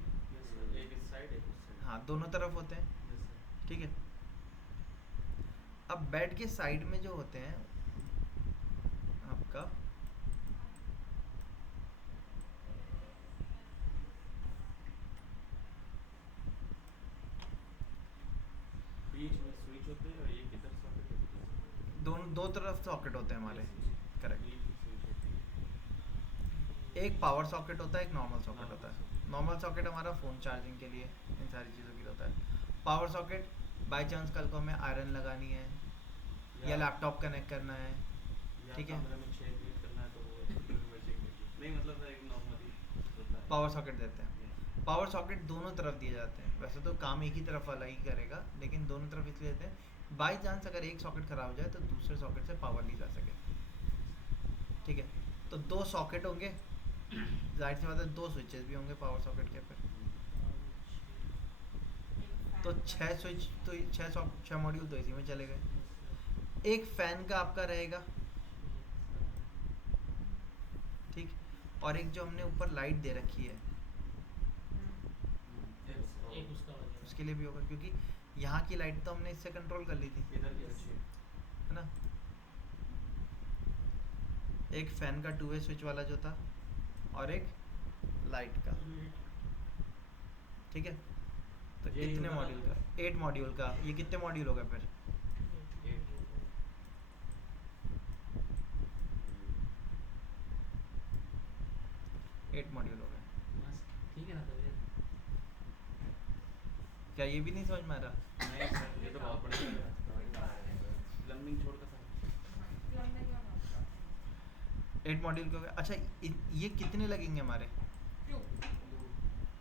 हाँ दोनों तरफ होते हैं। ठीक है, अब बेड के साइड में जो होते हैं आपका, बीच में स्विच होते हैं और ये किधर सॉकेट होती है? दोनों दो तरफ सॉकेट होते हैं हमारे, करेक्ट। बीच में स्विच होती है। एक पावर सॉकेट होता है, एक नॉर्मल सॉकेट होता है। Normal नॉर्मल सॉकेट हमारा फ़ोन चार्जिंग के लिए, इन सारी चीज़ों के लिए होता है। पावर सॉकेट बाई चांस कल को हमें आयरन लगानी है या लैपटॉप कनेक्ट करना है, या ठीक है, कमरे में छेद भी करना है तो वो इन्वर्टिंग नहीं, मतलब एक नॉर्मली होता है। पावर सॉकेट देते हैं। Yes. पावर सॉकेट दोनों तरफ दिए जाते हैं, वैसे तो काम एक ही तरफ वाला ही करेगा, लेकिन दोनों तरफ इसलिए देते हैं बाई चांस अगर एक सॉकेट ख़राब हो जाए तो दूसरे सॉकेट से पावर ली जा सके, ठीक है। तो दो सॉकेट होंगे, जाहिर सी बात है दो स्विचेस भी होंगे पावर सॉकेट के फिर, तो छः स्विच, तो छः मॉड्यूल तो इसी में चले गए। एक फ़ैन का आपका रहेगा, ठीक, और एक जो हमने ऊपर लाइट दे रखी है एक उसका वजह उसके लिए भी होगा, क्योंकि यहाँ की लाइट तो हमने इससे कंट्रोल कर ली थी, इधर की अच्छी है ना। एक फ़ैन का 2 वे स्विच वाला जो था और एक लाइट का, ठीक है। तो ये कितने होगा मॉड्यूल का? 8 मॉड्यूल का। ये कितने मॉड्यूल हो गए फिर? 8 मॉड्यूल हो गए। ठीक है ना तबीयत? क्या ये भी नहीं समझ में आ रहा? नहीं सर, ये तो बहुत बड़ा प्लम्बिंग छोड़ कर प्लम्बिंग और नॉट 8 मॉड्यूल के हो गए। अच्छा ये कितने लगेंगे हमारे? टू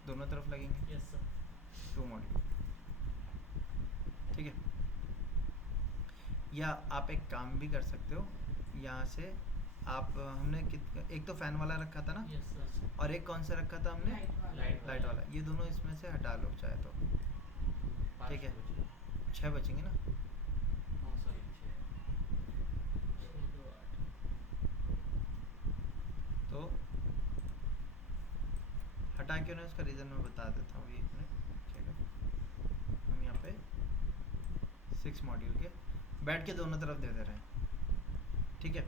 दोनों तरफ लगेंगे यस सर। 2 मॉड्यूल, ठीक है। या आप एक काम भी कर सकते हो, यहाँ से आप हमने एक तो फ़ैन वाला रखा था ना, यस सर। और एक कौन सा रखा था हमने? लाइट वाला। ये दोनों इसमें से हटा लो चाहे तो, ठीक है। 6 बचेंगे ना। हाँ सर, 6। तो हटा क्यों नहीं उसका रीज़न मैं बता देता हूँ, एक मिनट, ठीक है। हम यहाँ पे 6 मॉड्यूल के बेड के दोनों तरफ दे रहे हैं, ठीक है।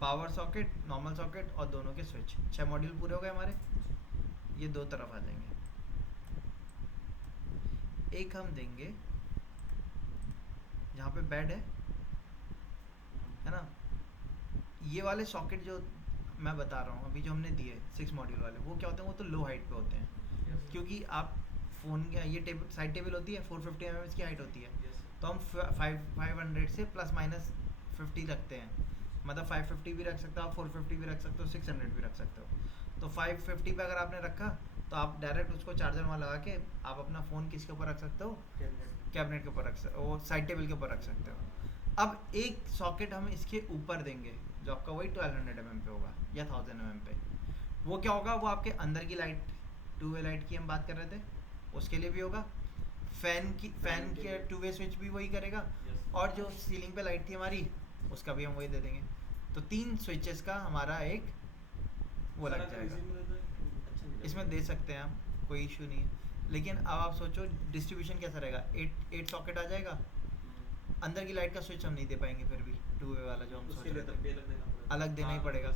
पावर सॉकेट, नॉर्मल सॉकेट और दोनों के स्विच, 6 मॉड्यूल पूरे हो गए हमारे। ये दो तरफ आ जाएंगे। एक हम देंगे जहाँ पे बेड है ना, ये वाले सॉकेट जो मैं बता रहा हूँ अभी जो हमने दिए 6 मॉड्यूल वाले, वो क्या होते हैं, वो तो लो हाइट पे होते हैं, क्योंकि आप फ़ोन का ये टेबल साइड टेबल होती है 450 mm की हाइट होती है, तो हम 500 से प्लस माइनस 50 रखते हैं, मतलब 550 भी रख सकते हो आप, 450 भी रख सकते हो, 600 भी रख सकते हो। तो 550 पे अगर आपने रखा तो आप डायरेक्ट उसको चार्जर में लगा के आप अपना फ़ोन किसके ऊपर रख सकते हो? कैबिनेट के ऊपर रख सकते हो, वो साइड टेबल के ऊपर रख सकते हो। अब एक सॉकेट हम इसके ऊपर देंगे जो आपका वही 1200 mm पे होगा या 1000 mm पे। वो क्या होगा, वो आपके अंदर की लाइट, 2 वे लाइट की हम बात कर रहे थे, उसके लिए भी होगा। फ़ैन के 2 वे स्विच भी वही करेगा, और जो सीलिंग पे लाइट थी हमारी उसका भी हम वही दे देंगे। तो 3 स्विचेस का हमारा एक वो लग जाएगा। इसमें दे सकते हैं आप, कोई इशू नहीं है, लेकिन अब आप सोचो डिस्ट्रीब्यूशन कैसा रहेगा। 8 सॉकेट आ जाएगा, अंदर की लाइट का स्विच हम नहीं दे पाएंगे फिर भी, 2 वे वाला जो हम सोच रहे थे अलग देना ही पड़ेगा।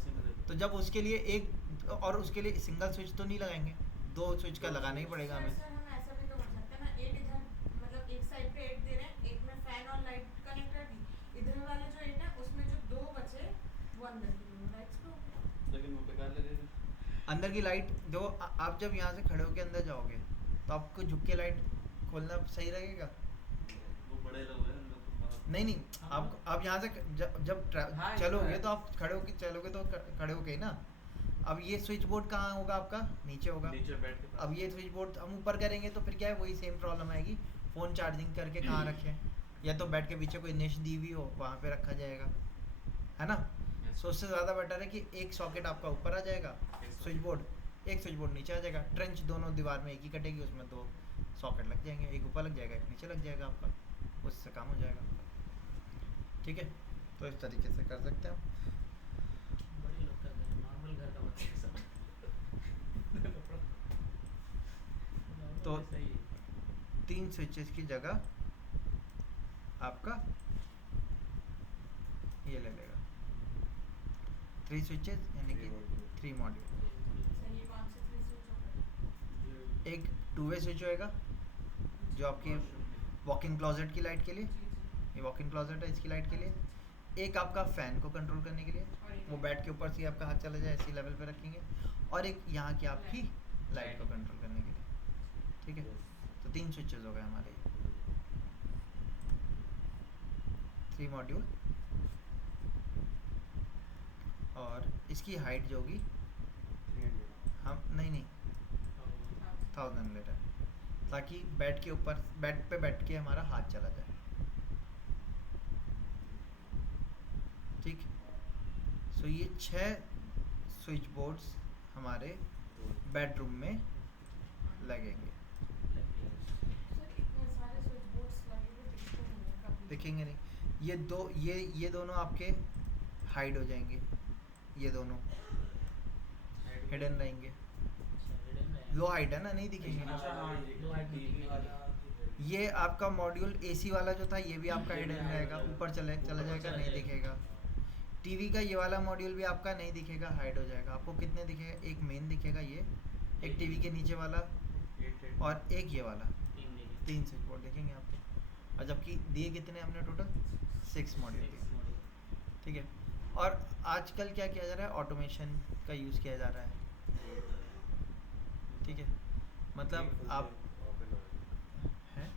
तो जब उसके लिए एक, और उसके लिए सिंगल स्विच तो नहीं लगाएंगे, 2 स्विच का लगाना ही पड़ेगा हमें। सर हम ऐसा भी तो कर सकते हैं ना, एक इधर मतलब एक साइड पे 8 दे रहे हैं, एक में फैन और लाइट कनेक्ट कर दी, इधर वाले जो 8 है उसमें जो 2 बचे वो अंदर की दोनों लाइट्स पे होंगे। लेकिन वो बेकार लगेगा। अंदर की लाइट जो आप जब यहाँ से खड़े होकर अंदर जाओगे तो आपको झुक के लाइट खोलना सही लगेगा? वो बड़े लोग हैं, उन लोग को बहुत- नहीं आप यहाँ से जब हाँ, ये चलोगे तो है। तो आप खड़े होके चलोगे तो खड़े होके ही ना। अब ये स्विच बोर्ड कहाँ होगा आपका? नीचे होगा। नीचे बैठ के पास। अब ये स्विच बोर्ड हम ऊपर करेंगे तो फिर क्या है, वही सेम प्रॉब्लम आएगी, फ़ोन चार्जिंग करके कहाँ रखें, या तो बेड के पीछे कोई निश दी हुई हो वहाँ पे रखा जाएगा, है ना। Yes. सो उससे ज़्यादा बेटर है कि एक सॉकेट आपका ऊपर आ जाएगा, स्विच बोर्ड, एक स्विच बोर्ड नीचे आ जाएगा, ट्रेंच दोनों दीवार में एक ही कटेगी, उसमें 2 सॉकेट लग जाएंगे, एक ऊपर लग जाएगा एक नीचे लग जाएगा आपका, उससे काम हो जाएगा, ठीक है। तो इस तरीके से कर सकते हैं हम। बड़े लोग का घर, नॉर्मल घर का मतलब सब। तो सही है। 3 स्विचेस की जगह आपका ये ले लेगा। 3 स्विचेस यानी कि 3 मॉड्यूल। सर ये कौन से 3 स्विच होगा? एक 2 वे स्विच होएगा जो आपकी वॉक इन क्लोजेट की लाइट के लिए, जी जी। ये वॉक इन क्लोजेट है इसकी लाइट के लिए। एक आपका फ़ैन को कंट्रोल करने के लिए, और एक वो बेड के ऊपर से ही आपका हाथ चला जाए इसी लेवल पे रखेंगे। और एक यहाँ की आपकी लाइट को कंट्रोल करने के लिए, ठीक है। तो 3 स्विचेस हो गए हमारे, 3 मॉड्यूल। और इसकी हाइट जो होगी हम नहीं 1000 लीटर, ताकि बेड के ऊपर बेड पे बैठ के हमारा हाथ चला जाए, ठीक। सो ये 6 स्विच बोर्ड्स हमारे बेडरूम में लगेंगे। सर इतने सारे स्विच बोर्ड्स लगे हुए दिखते नहीं हैं कभी। दिखेंगे नहीं, ये दोनों आपके हाइड हो जाएंगे, ये दोनों हिडन रहेंगे। लो हाइट है ना, नहीं दिखेंगे। अच्छा हाँ दो हाइट में दिखेगा। ये आपका मॉड्यूल एसी वाला जो था ये भी आपका हिडन रहेगा, ऊपर चला जाएगा, नहीं दिखेगा। टीवी का ये वाला मॉड्यूल भी आपका नहीं दिखेगा, हाइड हो जाएगा। आपको कितने दिखेगा? एक मेन दिखेगा ये, एक टीवी के नीचे वाला और एक ये वाला, 3 स्विच बोर्ड दिखेंगे आपको। और जबकि दिए कितने हमने टोटल? 6 मॉड्यूल दिए, ठीक है। और आजकल क्या किया जा रहा है? ऑटोमेशन का यूज़ किया जा रहा है, ठीक है। मतलब आप हैं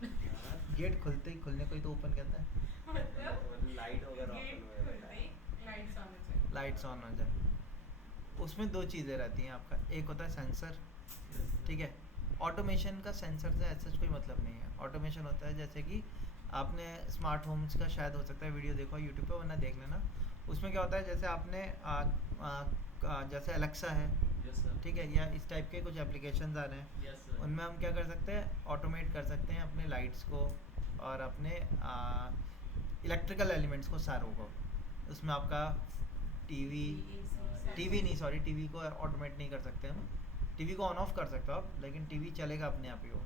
गेट खुलते ही खुलने को ही तो ओपन कहता है, मतलब लाइट वगैरह गेट open हो खुलते ही लाइट्स ऑन हो जाए। लाइट्स ऑन हो जाए। उसमें 2 चीज़ें रहती हैं आपका, एक होता है सेंसर, ठीक है। ऑटोमेशन का सेंसर से ऐसा कोई मतलब नहीं है। ऑटोमेशन होता है जैसे कि आपने स्मार्ट होम्स का शायद हो सकता है वीडियो देखो यूट्यूब पे, वरना देख लेना। उसमें क्या होता है, जैसे आपने जैसे एलेक्सा है, यस सर। ठीक है, या इस टाइप के कुछ एप्लीकेशंस आ रहे हैं, यस सर। उनमें हम क्या कर सकते हैं? ऑटोमेट कर सकते हैं अपने लाइट्स को और अपने इलेक्ट्रिकल एलिमेंट्स को, सारों को। उसमें आपका टीवी नहीं, सॉरी, टीवी को ऑटोमेट नहीं कर सकते हम। टीवी को ऑन ऑफ कर सकते हो आप, लेकिन टीवी चलेगा अपने आप ही वो,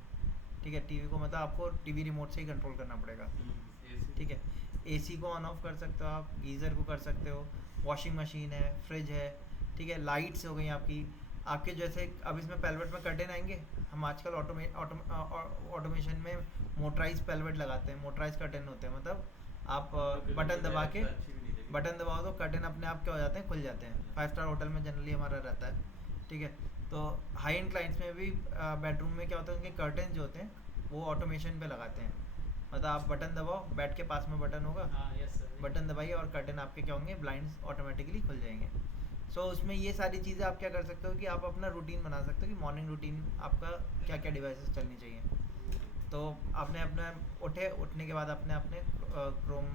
ठीक है। टीवी को मतलब आपको टीवी रिमोट से ही कंट्रोल करना पड़ेगा, ठीक है। एसी को ऑन ऑफ कर सकते हो आप, गीज़र को कर सकते हो, वॉशिंग मशीन है, फ्रिज है, ठीक है। लाइट्स हो गई आपकी, आपके जैसे अब इसमें पेलवेट में कर्टेन आएंगे। हम आजकल ऑटोमेशन में मोटराइज पेलवेट लगाते हैं, मोटराइज कर्टेन होते हैं। मतलब आप बटन दबा के, बटन दबाओ तो कर्टेन अपने आप क्या हो जाते हैं? खुल जाते हैं। 5 स्टार होटल में जनरली हमारा रहता है, ठीक है। तो हाई एंड क्लाइंट्स में भी बेडरूम में क्या होता है, उनके कर्टेन जो होते हैं वो ऑटोमेशन पे लगाते हैं। मतलब आप बटन दबाओ, बेड के पास में बटन होगा, हाँ यस सर। बटन दबाइए और कर्टेन आपके क्या होंगे? ब्लाइंड्स ऑटोमेटिकली खुल जाएंगे। सो उसमें ये सारी चीज़ें आप क्या कर सकते हो कि आप अपना रूटीन बना सकते हो कि मॉर्निंग रूटीन आपका क्या क्या डिवाइसेस चलनी चाहिए। तो आपने अपना उठने के बाद अपने क्रोम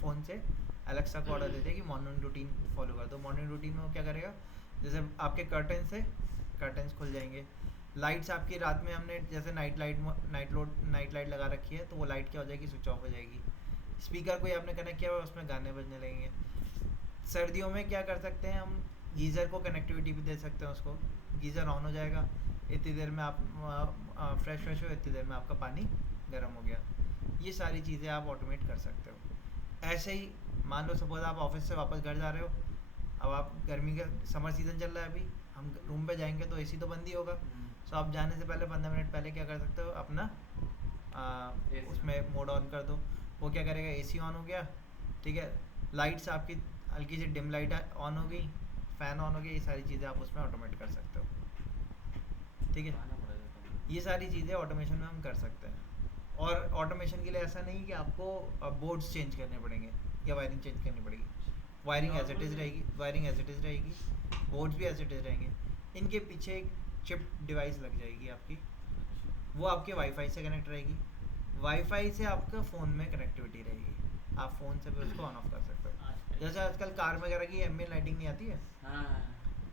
फ़ोन से एलेक्सा को ऑर्डर दे दिया कि मॉर्निंग रूटीन फॉलो कर दो। मॉर्निंग रूटीन में वो क्या करेगा? जैसे आपके कर्टन्स खुल जाएंगे। लाइट्स आपकी रात में हमने जैसे नाइट लाइट लगा रखी है, तो वो लाइट क्या हो जाएगी? स्विच ऑफ हो जाएगी। स्पीकर कोई आपने कनेक्ट किया हुआ, उसमें गाने बजने लगेंगे। सर्दियों में क्या कर सकते हैं हम? गीज़र को कनेक्टिविटी भी दे सकते हैं उसको। गीज़र ऑन हो जाएगा, इतनी देर में आप फ्रेश हो, इतनी देर में आपका पानी गर्म हो गया। ये सारी चीज़ें आप ऑटोमेट कर सकते हो। ऐसे ही मान लो सपोज आप ऑफिस से वापस घर जा रहे हो, अब आप गर्मी का समर सीज़न चल रहा है अभी, हम रूम पे जाएंगे तो एसी तो बंद ही होगा। सो आप जाने से पहले 15 मिनट पहले क्या कर सकते हो? अपना उसमें मोड ऑन कर दो। वो क्या करेगा? एसी ऑन हो गया, ठीक है। लाइट्स आपकी हल्की सी डिम लाइट ऑन हो गई, फ़ैन ऑन हो गया। ये सारी चीज़ें आप उसमें ऑटोमेट कर सकते हो, ठीक है। ये सारी चीज़ें ऑटोमेशन में हम कर सकते हैं। और ऑटोमेशन के लिए ऐसा नहीं कि आपको बोर्ड्स चेंज करने पड़ेंगे या वायरिंग चेंज करनी पड़ेगी। वायरिंग एज इट इज़ रहेगी, बोर्ड्स भी एज इट इज़ रहेंगे। इनके पीछे एक चिप डिवाइस लग जाएगी आपकी, वो आपके वाईफाई से कनेक्ट रहेगी। वाईफाई से आपका फ़ोन में कनेक्टिविटी रहेगी, आप फ़ोन से भी उसको ऑन ऑफ कर सकते हो। जैसे आजकल कार वगैरह की एम्बिएंट लाइटिंग नहीं आती है,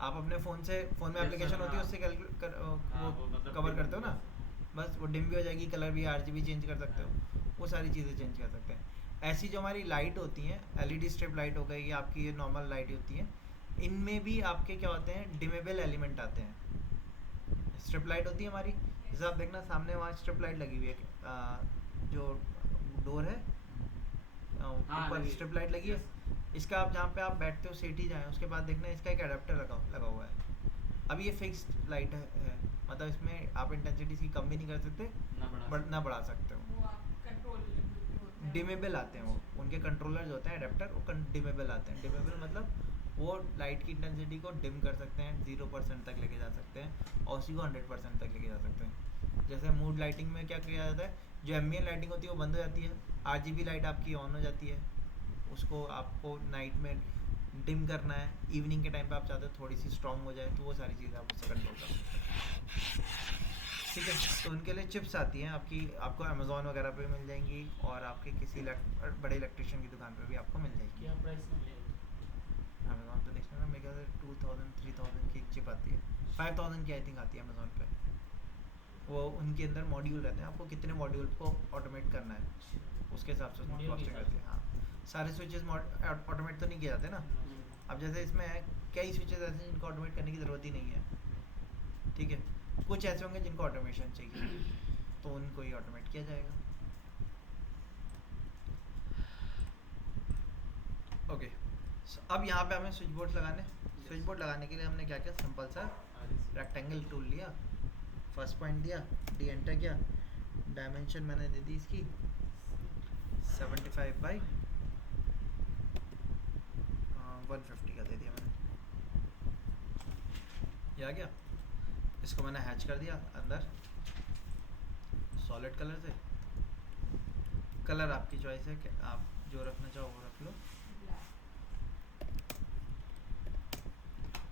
आप अपने फ़ोन में एप्लीकेशन होती है, उससे वो कवर करते हो ना, बस वो डिम भी हो जाएगी, कलर भी, RGB चेंज कर सकते हो, वो सारी चीज़ें चेंज कर सकते हैं। ऐसी जो हमारी लाइट होती हैं, LED स्ट्रिप लाइट हो गई, या आपकी ये नॉर्मल लाइट होती हैं, इनमें भी आपके क्या होते हैं? डिमेबल एलिमेंट आते हैं। स्ट्रिप लाइट होती है हमारी, जैसे आप देखना सामने वहाँ स्ट्रिप लाइट लगी हुई है, जो डोर है ऊपर स्ट्रिप लाइट लगी है, इसका आप जहाँ पे आप बैठते हो सेट ही जाएँ उसके बाद देखना इसका एक अडेप्टर लगा हुआ है। अब ये फिक्स्ड लाइट है, मतलब इसमें आप इंटेंसिटी इसकी कम भी नहीं कर सकते ना बढ़ा सकते हो। वो आप कंट्रोल होते हैं डिमेबल आते हैं वो, उनके कंट्रोलर जो होते हैं अडेप्टर वो डिमेबल आते हैं। डिमेबल मतलब वो लाइट की इंटेंसिटी को डिम कर सकते हैं, 0% तक लेके जा सकते हैं और उसी को 100% तक लेके जा सकते हैं। जैसे मूड लाइटिंग में क्या किया जाता है, जो एम्बिएंट लाइटिंग होती है वो बंद हो जाती है, आरजीबी लाइट आपकी ऑन हो जाती है, उसको आपको नाइट में डिम करना है, इवनिंग के टाइम पे आप चाहते हो थोड़ी सी स्ट्रॉन्ग हो जाए, तो वो सारी चीज़ें आप उससे कंट्रोल कर सकते हैं। ठीक है, तो उनके लिए चिप्स आती हैं आपको अमेज़ॉन वगैरह पे मिल जाएंगी और आपके किसी बड़े इलेक्ट्रिशियन की दुकान पे भी आपको मिल जाएगी। क्या प्राइस में मिलेगा? अमेज़ॉन पे देखना ना, मेरे ख्याल से 2000-3000 की एक चिप आती है, 5000 की आई थिंक आती है अमेज़ॉन पे। वो उनके अंदर मॉड्यूल रहते हैं, आपको कितने मॉड्यूल को ऑटोमेट करना है उसके हिसाब से उसमें Module के कॉस्टिंग हिसाब रहती से। है। हाँ, सारे स्विचेस ऑटोमेट तो नहीं किए जाते ना। अब जैसे इसमें है कई स्विचेस ऐसे हैं जिनको ऑटोमेट करने की ज़रूरत ही नहीं है, ठीक है, कुछ ऐसे होंगे जिनको ऑटोमेशन चाहिए तो उनको ही ऑटोमेट किया जाएगा। ओके, अब यहाँ पे हमें स्विच बोर्ड लगाने के लिए हमने क्या किया, सिंपल सा रेक्टेंगल टूल लिया, फर्स्ट पॉइंट दिया, डी एंटर किया, डायमेंशन मैंने दे दी इसकी 75 बाई 150 का दे दिया मैंने, ये आ गया। इसको मैंने हैच कर दिया अंदर सॉलिड कलर से। कलर आपकी चॉइस है कि आप जो रखना चाहो वो रख लो।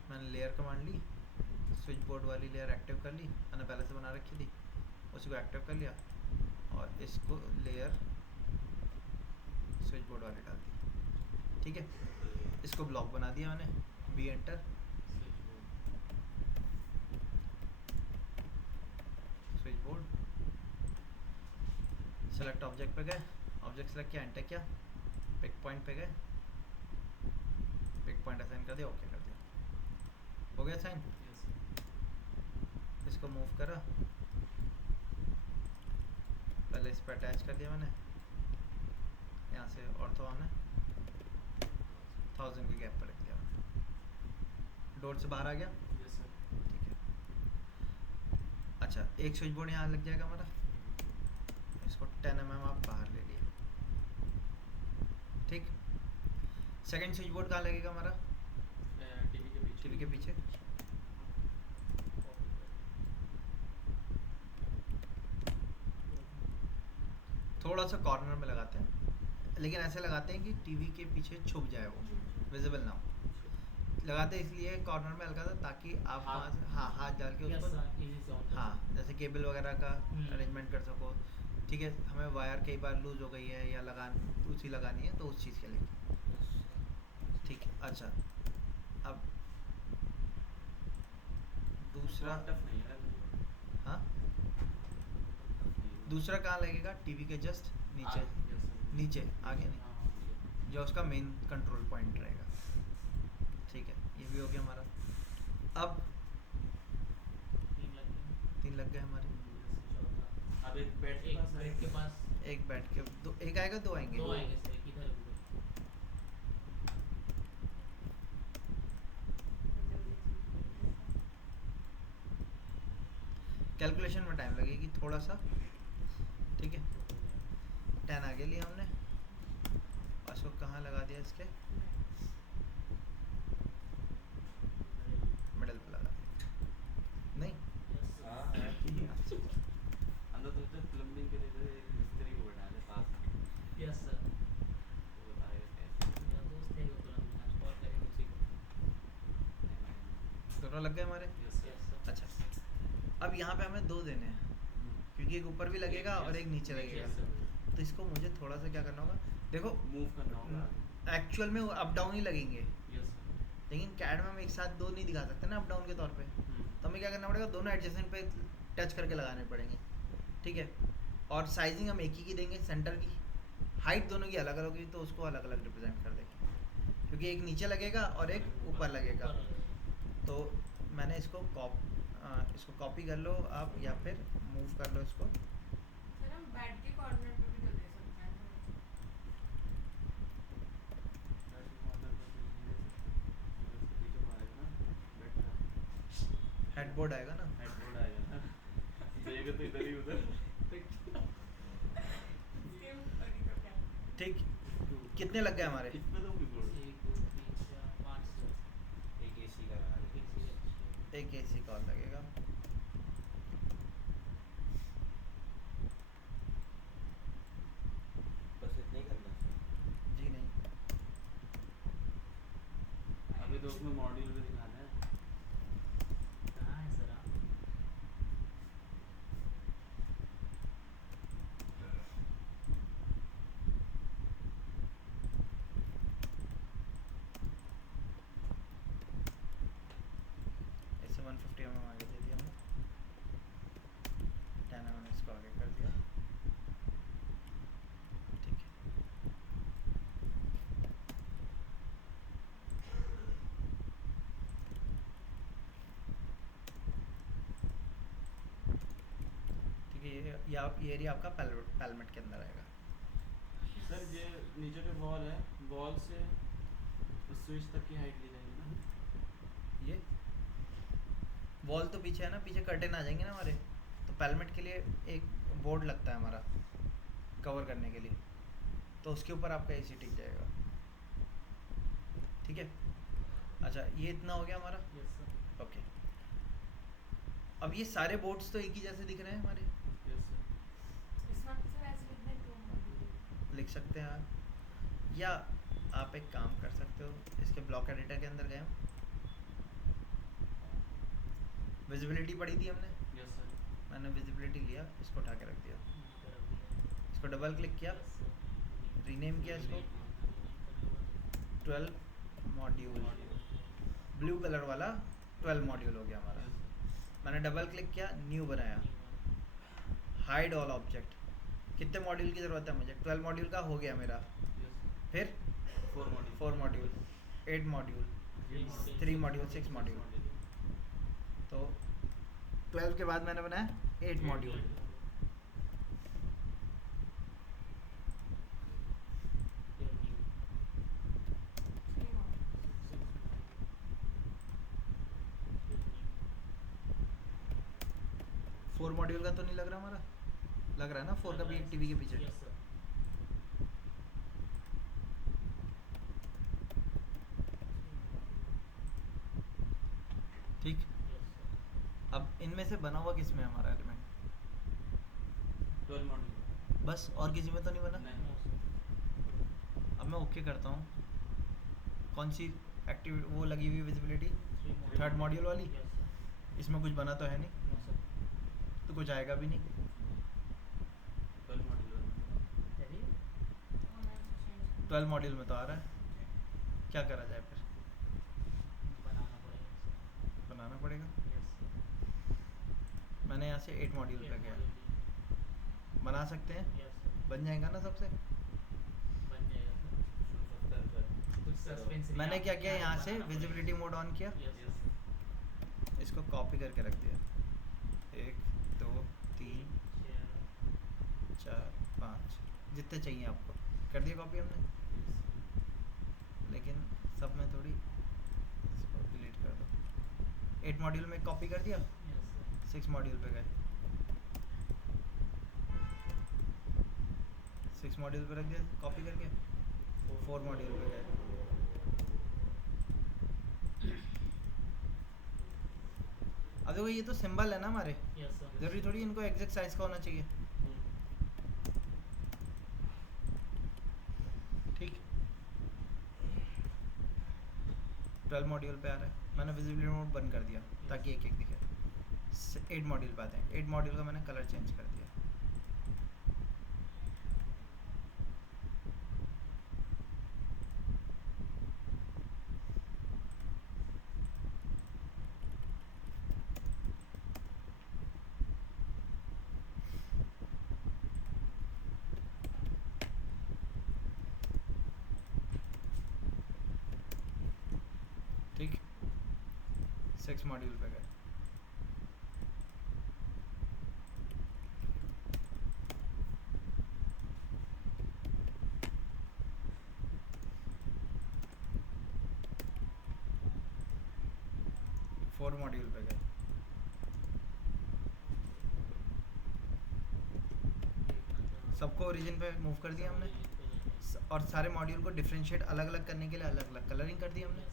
मैंने लेयर कमांड ली, स्विच बोर्ड वाली लेयर एक्टिव कर ली, मैंने पहले से बना रखी थी, उसी को एक्टिव कर लिया और इसको लेयर स्विच बोर्ड वाली डाल दी। ठीक है, इसको ब्लॉक बना दिया मैंने, B enter, switch board, select object पे गए, ऑब्जेक्ट सेलेक्ट किया, एंटर किया, पिक पॉइंट पे गए, पिक पॉइंट असाइन कर दिया, ओके कर दिया, हो गया साइन। इसको मूव करा, पहले इस पर अटैच कर दिया मैंने, यहाँ से ऑर्थो आना 1000 के गैप पर रख दिया मैंने, डोर से बाहर आ गया। ठीक है, अच्छा एक स्विच बोर्ड यहाँ लग जाएगा हमारा, इसको 10 mm आप बाहर ले लिए। ठीक, सेकंड स्विच बोर्ड कहाँ लगेगा हमारा, टीवी के पीछे। थोड़ा सा कॉर्नर में लगाते हैं, लेकिन ऐसे लगाते हैं कि टीवी के पीछे छुप जाए, वो विजिबल ना हो। लगाते हैं इसलिए कॉर्नर में हल्का सा, ताकि आप वहाँ से हाथ डाल के उसको, हाँ जैसे केबल वगैरह का अरेंजमेंट कर सको। ठीक है, हमें वायर कई बार लूज हो गई है या लगानी है तो उस चीज़ के लिए। ठीक है, अच्छा अब दूसरा, हाँ दूसरा कहाँ लगेगा, टीवी के जस्ट नीचे, नीचे आगे नहीं, जो उसका मेन कंट्रोल पॉइंट रहेगा। ठीक है, ये भी हो गया हमारा। अब 3 लग गए हमारे। अब एक बेड के पास एक बेड के दो, एक आएगा दो आएंगे, दो आएंगे सर, किधर कैलकुलेशन में टाइम लगेगी थोड़ा सा। ठीक है, 10 आगे लिया हमने और इसको कहाँ लगा दिया, इसके मिडल पे लगा दिया, नहीं अंदर तो प्लम्बिंग के लिए एक मिस्त्री को बैठा है पास में। यस सर, वो बताएगा कैसे। मेरा दोस्त है वो तुरंत आज कॉल करेंगे उसी को। दोनों लग गए हमारे। Yes sir. अच्छा, अब यहाँ पे हमें 2 देने हैं, क्योंकि एक ऊपर भी लगेगा और एक नीचे लगेगा, तो इसको मुझे थोड़ा सा क्या करना होगा, देखो मूव करना होगा। एक्चुअल में अप डाउन ही लगेंगे, यस लेकिन कैड में हम एक साथ 2 नहीं दिखा सकते ना अप डाउन के तौर पे, तो हमें क्या करना पड़ेगा, दोनों एडजेसेंट पे टच करके लगाने पड़ेंगे। ठीक है, और साइजिंग हम एक ही की देंगे, सेंटर की हाइट दोनों की अलग अलग होगी, तो उसको अलग अलग रिप्रेजेंट कर देंगे, क्योंकि एक नीचे लगेगा और एक ऊपर लगेगा। तो मैंने इसको कॉपी कर लो आप, या फिर मूव कर लो इसको। सर हम बेड के कॉर्नर पे भी तो दे सकते हैं। हेडबोर्ड आएगा ना। हेडबोर्ड आएगा ना, देगा तो इधर ही उधर। सेम करी तो क्या ठीक, कितने लग गए हमारे? कितने दोगे बोर्ड? 1 2 3 4 5 एक एसी का लगा एक देंगे। एक एसी का और लगेगा। बस इतना ही करना है। जी नहीं, अभी तो उसमें मॉड्यूल भी दिखाना है। कहाँ है सर आप? इससे 150 mm आगे दे दिया हमने, 10 mm इसको आगे कर दिया। ठीक है, ठीक है। ये एरिया आपका पैलमेट के अंदर आएगा। सर ये नीचे जो वॉल है, वॉल से उस स्विच तक की हाइट ली जाएगी ना? ये वॉल तो पीछे है ना, पीछे कर्टेन आ जाएंगे ना हमारे, तो पैलमेट के लिए एक बोर्ड लगता है हमारा कवर करने के लिए, तो उसके ऊपर आपका एसी टिक जाएगा। ठीक है, अच्छा ये इतना हो गया हमारा। Yes sir. ओके, अब ये सारे बोर्ड्स तो एक ही जैसे दिख रहे हैं हमारे, यस सर। इसमें सर ऐसे लिखना है तो लिख सकते हैं आप, या आप एक काम कर सकते हो, इसके ब्लॉक एडिटर के अंदर गए हम, विजिबिलिटी पढ़ी थी हमने, यस सर। मैंने विजिबिलिटी लिया, इसको उठा के रख दिया, यहाँ पे रख दिया। इसको डबल क्लिक किया, यस सर। रीनेम किया इसको, 12 मॉड्यूल, ब्लू कलर वाला 12 मॉड्यूल हो गया हमारा। मैंने डबल क्लिक किया, न्यू बनाया, हाइड ऑल ऑब्जेक्ट। कितने मॉड्यूल की ज़रूरत है मुझे? 12 मॉड्यूल का हो गया मेरा। फिर 4 मॉड्यूल, 8 मॉड्यूल, 3 मॉड्यूल, 6 मॉड्यूल, तो 12 के बाद मैंने बनाया 8 मॉड्यूल। सेम हो 4 मॉड्यूल का तो नहीं लग रहा हमारा? लग रहा है ना 4 का भी एक टीवी के पीछे। Yes sir. ठीक, यस सर। अब इनमें से बना हुआ किस में है हमारा एलिमेंट? 12 मॉड्यूल। बस, और किसी में तो नहीं बना? नहीं। No sir. अब मैं ओके करता हूँ। कौन सी एक्टिव वो लगी हुई विजिबिलिटी? 3 मॉड्यूल। थर्ड मॉड्यूल वाली? Yes sir. इसमें कुछ बना तो है नहीं, नो सर। तो कुछ आएगा भी नहीं। 12 मॉड्यूल। अरे होना चेंज 12 मॉड्यूल में तो आ रहा है, क्या करा जाए फिर? बनाना पड़ेगा सर। बनाना पड़ेगा। Yes sir. मैंने यहाँ से 8 मॉड्यूल पे गया, बना सकते हैं, यस सर। बन जाएगा ना सबसे? बन जाएगा सर। कुछ सस्पेंस नहीं मैंने आप- क्या किया, यहाँ से बनाना पड़ेगा। विजिबिलिटी मोड ऑन किया, यस यस सर। सर। इसको कॉपी करके रख दिया, 1 2 3 4 5 जितने चाहिए आपको कर दिया कॉपी हमने। लेकिन सब में थोड़ी, इसको डिलीट कर दो। 8 मॉड्यूल में कॉपी कर दिया, यस सर। 6 मॉड्यूल पे गए, 6 मॉड्यूल पे रख दिया कॉपी करके, 4 मॉड्यूल पे गए। अब देखो ये तो सिंबल है ना हमारे, यस सर। जरूरी थोड़ी इनको एग्जैक्ट साइज का होना चाहिए। ठीक, 12 मॉड्यूल पे आ रहा है, मैंने विजिबिलिटी मोड बंद कर दिया ताकि एक एक दिखे। 8 मॉड्यूल पे आते हैं, 8 मॉड्यूल का मैंने कलर चेंज कर दिया। ठीक, 6 मॉड्यूल पे गए, फोर मॉड्यूल पे गए, सबको ओरिजिन पे मूव कर दिया हमने और सारे मॉड्यूल को डिफरेंशिएट अलग अलग करने के लिए अलग अलग कलरिंग कर दी हमने।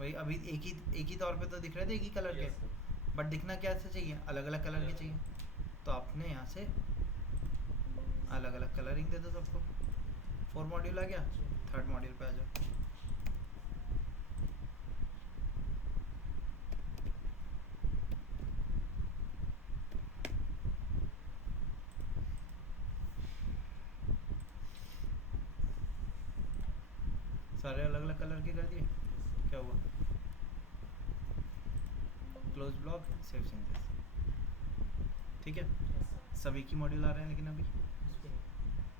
वही अभी एक ही तौर पे तो दिख रहे थे एक ही कलर के, बट दिखना क्या से चाहिए, अलग अलग कलर के चाहिए, तो आपने यहाँ से अलग अलग कलरिंग दे दो सबको। 4 मॉड्यूल आ गया, 3rd मॉड्यूल पे आ जाओ। सारे अलग अलग कलर के कर दिए, क्या हुआ, क्लोज ब्लॉक सेव चेंजेस, ठीक है। सभी की मॉड्यूल आ रहे हैं लेकिन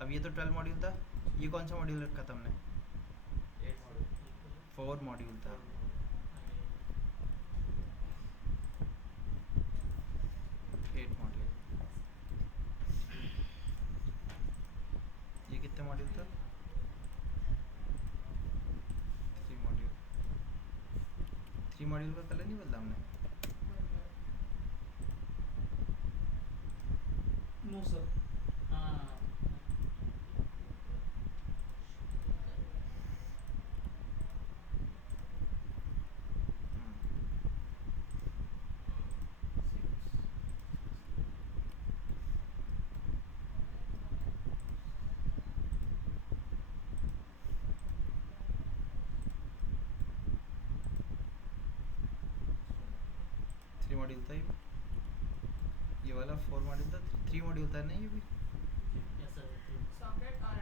अब ये तो 12 मॉड्यूल था, ये कौन सा मॉड्यूल रखा था हमने, 4 मॉड्यूल था। ये कितने मॉड्यूल था, 3 मॉड्यूल का कलर नहीं बदला हमने। No sir. हाँ थ्री मॉड्यूल था ये वाला 4 मॉड्यूल था, 3 मॉड्यूल था नहीं ये भी। Yes sir. सॉकेट और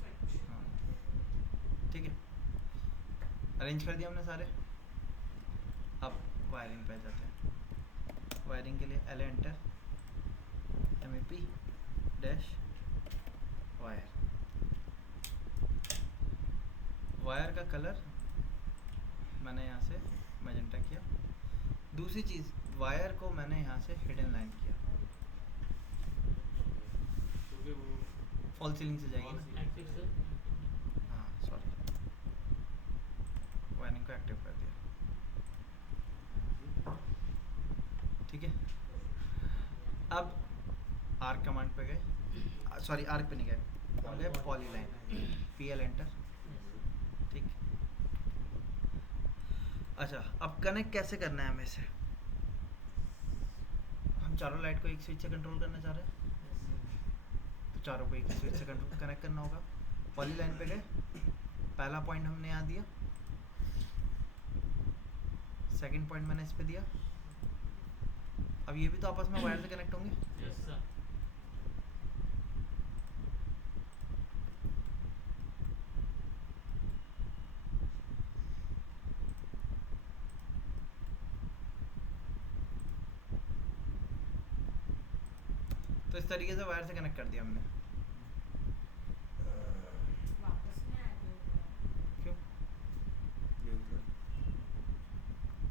स्विच। हाँ ठीक है, अरेंज कर दिया हमने सारे। अब वायरिंग पे जाते हैं। वायरिंग के लिए L enter, MEP dash wire. Wire का कलर मैंने यहाँ से मैजेंटा किया। दूसरी चीज़, वायर को मैंने यहाँ से हिडन लाइन किया, क्योंकि वो फॉल सीलिंग से जाएगी ना। Active sir. हाँ सॉरी, वायरिंग को एक्टिव कर दिया, ठीक है। अब आर्क कमांड पे गए, सॉरी आर्क पे नहीं गए, हम गए पॉली लाइन, PL एंटर, ठीक। अच्छा अब कनेक्ट कैसे करना है हमें इसे, हम चारों लाइट को एक स्विच से कंट्रोल करना चाह रहे हैं, तो चारों को एक स्विच से कंट्रोल कनेक्ट करना होगा। पॉली लाइन पे गए, पहला पॉइंट हमने यहाँ दिया, सेकंड पॉइंट मैंने इस पे दिया। अब ये भी तो आपस में वायर से कनेक्ट होंगे, यस सर। तो इस तरीके से वायर से कनेक्ट कर दिया हमने। वापस नहीं आया न्यूट्रल। क्यों,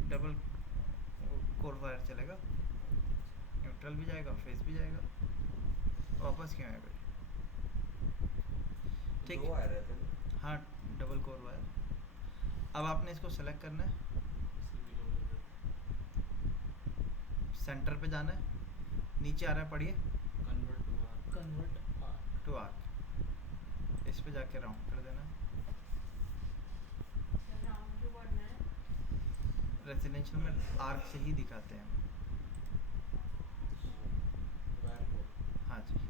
डबल कोर वायर चलेगा, न्यूट्रल भी जाएगा, फेस भी जाएगा, वापस क्यों आएगा, ठीक। दो वायर रहते हैं। हाँ डबल कोर वायर। अब आपने इसको सेलेक्ट करना है, सेंटर पे जाना है, नीचे आ रहा है पढ़िए, कन्वर्ट टू आर्क, इस पे जाके राउंड कर देना है। राउंड क्यों करना है? रेजिडेंशियल में आर्क से ही दिखाते हैं, वायर को हाँ जी।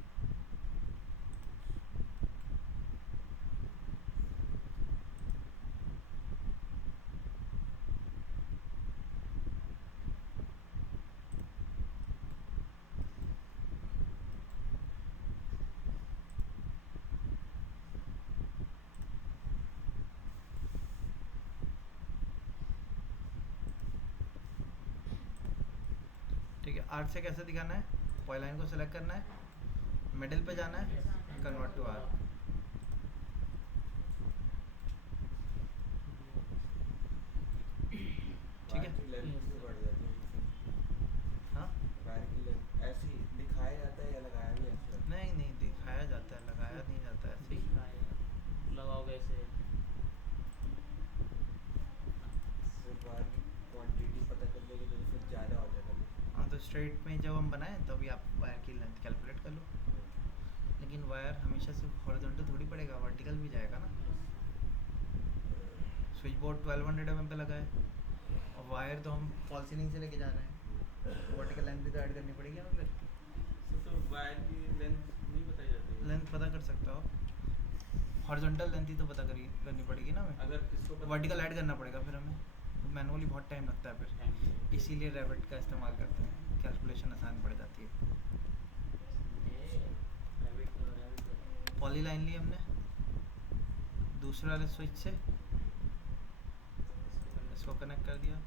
ठीक है, आर्क से कैसे दिखाना है, पॉइंट लाइन को सेलेक्ट करना है, मिडिल पे जाना है, कन्वर्ट टू आर्क, ठीक है। वायर की लेंथ भी बढ़ जाती है इससे। हाँ वायर की लेंथ ऐसे ही दिखाया जाता है या लगाया भी ऐसे? नहीं नहीं दिखाया जाता है, लगाया नहीं जाता है, ऐसे ही। लगाओगे ऐसे। सिर्फ वायर की क्वांटिटी पता करने के लिए फिर ज़्यादा हो जाएगा। हाँ तो स्ट्रेट में जब हम बनाएं तभी आप वायर की लेंथ कैलकुलेट कर लो, लेकिन वायर हमेशा सिर्फ हॉरिजॉन्टल थोड़ी पड़ेगा, वर्टिकल भी जाएगा ना। स्विच बोर्ड 1200 mm पे लगा है और वायर तो हम फॉल सीलिंग से लेके जा रहे हैं, वर्टिकल लेंथ भी तो ऐड करनी पड़ेगी हमें फिर। तो वायर की लेंथ नहीं बताई जाती है? लेंथ पता कर सकते हो आप, हॉरिजॉन्टल लेंथ ही तो पता करनी पड़ेगी ना हमें, अगर किसको पता वर्टिकल ऐड करना पड़ेगा फिर हमें, मैनुअली बहुत टाइम लगता है फिर, इसीलिए रेविट का इस्तेमाल करते हैं, कैलकुलेशन आसान पड़ जाती है। पॉली लाइन ली हमने दूसरे वाले स्विच से, इसको कनेक्ट कर दिया,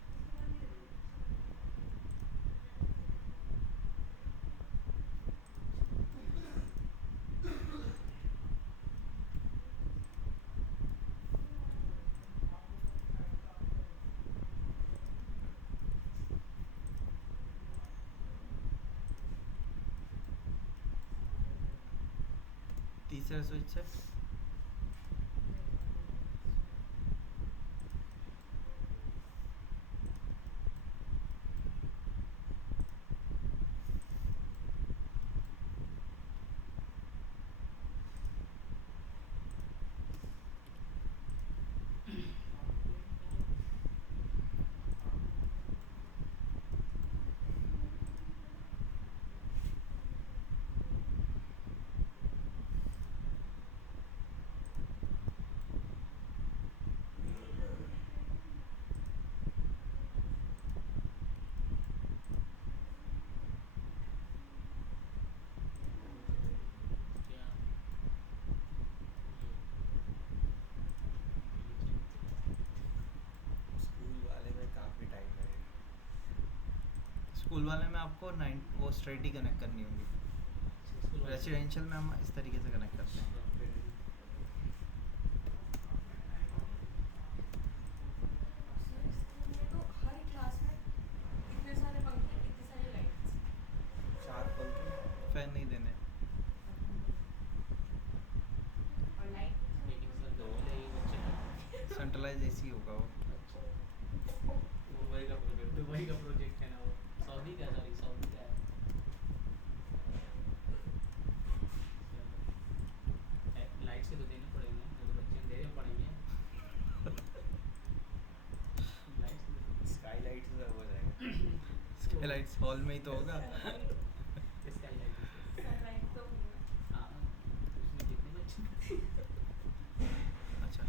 तीसरे स्विच से स्कूल वाले में काफ़ी टाइम लगेगा। स्कूल वाले में आपको 9 वो स्ट्रेट ही कनेक्ट करनी होगी, रेसिडेंशियल में हम इस तरीके से कनेक्ट करते हैं। सर स्कूल में तो हर क्लास में इतने सारे पंखे, इतनी सारी लाइट्स 4 पंखे। फैन नहीं देने, और लाइट सेंट्रलाइज एसी होगा वो। मुंबई का प्रोजेक्ट दुबई का प्रोजेक्ट है ना वो, सऊदी का, सॉरी सऊदी का है। लाइट्स के तो देने पड़ेंगे, तो बच्चे दे रहे पड़ेंगे। लाइट्स स्काई लाइट से हो जाएगा। स्काईलाइट्स हॉल में ही तो होगा। इसका लाइट सनलाइट तो होगा। हाँ, उसमें कितने बच्चे अच्छा,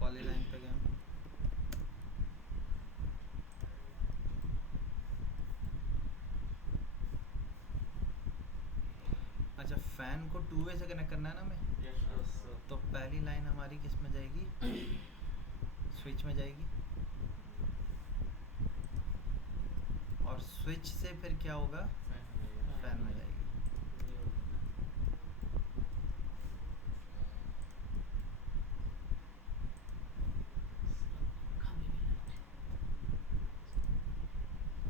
पॉली लाइन पे गए हम। अच्छा, फैन को 2 वे से कनेक्ट करना है ना हमें, यस तो पहली लाइन हमारी किस में जाएगी, स्विच में जाएगी, और स्विच से फिर क्या होगा, फैन में जाएगी।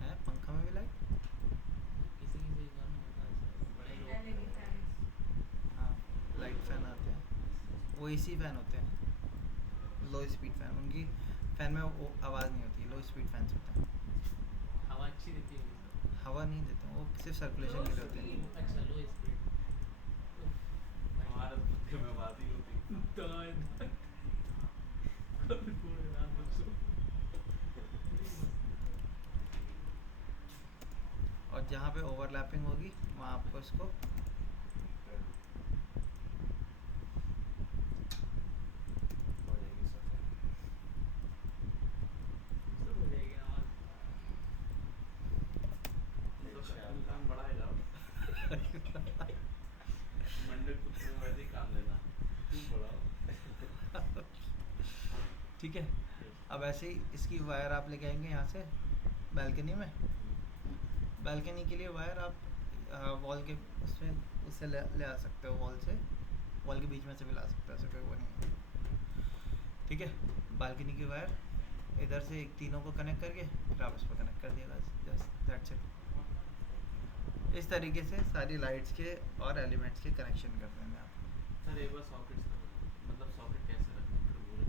है पंखा में भी लाइट, किसी किसी घर में होता है ऐसा, बड़े लोग एलईडी फैंस। हाँ लाइट फैन आते हैं, वो एसी फैन होते हैं, लो स्पीड फैन, उनकी फैन में वो आवाज़ नहीं होती, लो स्पीड फैंस होते हैं, हवा अच्छी देती है। हवा नहीं देते, वो सिर्फ सर्कुलेशन के लिए होते हैं। अच्छा, लो स्पीड। हमारे पंखे में बात ही होती। पूरे रात भर सो। और जहाँ पे ओवरलैपिंग होगी वहाँ आपको इसको हो जाएगी सफाई। सब हो जाएगी आवाज। तो काम बढ़ाएगा। मंडे कुछ में वैसे ही काम लेना, तुम बढ़ाओ। ठीक है। अब ऐसे ही इसकी वायर आप लेके आएंगे यहाँ से बैल्कनी में, बैल्कनी के लिए वायर आप वॉल के उसमें उससे ले आ सकते हो, वॉल से, वॉल के बीच में से भी ला सकते हो, ऐसा कोई वो नहीं है। ठीक है, बालकनी की वायर इधर से एक तीनों को कनेक्ट करके फिर आप इस पर कनेक्ट कर दिएगा, जस्ट दैट्स इट। इस तरीके से सारी लाइट्स के और एलिमेंट्स के कनेक्शन करते हैं आप। सर एक बार सॉकेट मतलब सॉकेट कैसे रखना है फिर बोल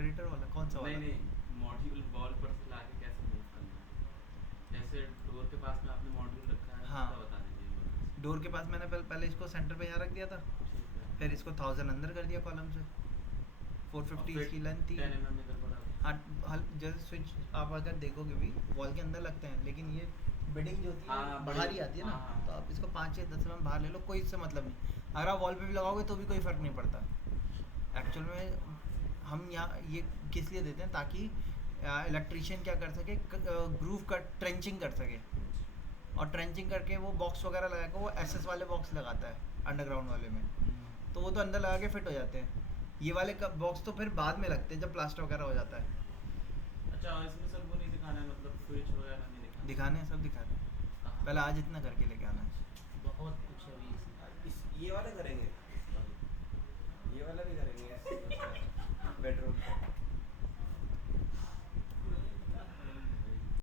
एडिटर वाला कौन सा वाला? नहीं नहीं, मॉड्यूल वॉल पर से लाके कैसे मूव करना है? जैसे डोर के पास में आपने मॉड्यूल रखा है, हाँ। तो बता दीजिए। डोर के पास मैंने पहले इसको सेंटर पे यहाँ रख दिया था, ठीक है। फिर इसको 1000 अंदर कर दिया कॉलम से, 450 और इसकी फिर लेंथ थी। 10 mm इधर बढ़ा दिया। जैसे स्विच आप अगर देखोगे भी वॉल के अंदर लगते हैं, लेकिन ये बिडिंग जो होती है हाँ, बाहर ही बिडिंग, आती है ना, हाँ, हाँ। तो आप इसको 5 या 10 mm बाहर ले लो, कोई इससे मतलब नहीं। अगर आप वॉल पे भी लगाओगे तो भी कोई फ़र्क नहीं पड़ता। एक्चुअल में हम यहाँ ये किस लिए देते हैं, ताकि इलेक्ट्रीशियन क्या कर सके, ग्रूव का ट्रेंचिंग कर सके, और ट्रेंचिंग करके वो बॉक्स वगैरह लगा के वो एसएस वाले बॉक्स लगाता है अंडरग्राउंड वाले में, तो वो तो अंदर लगा के फिट हो जाते हैं। ये वाले का बॉक्स तो फिर बाद में लगते हैं जब प्लास्टर वगैरह हो जाता है। अच्छा, और इसमें सर वो नहीं दिखाना है, मतलब स्विच वगैरह नहीं दिखाना? दिखाने हैं, सब दिखाने हैं, कहाँ? पहले आज इतना करके लेके आना है। बहुत कुछ अभी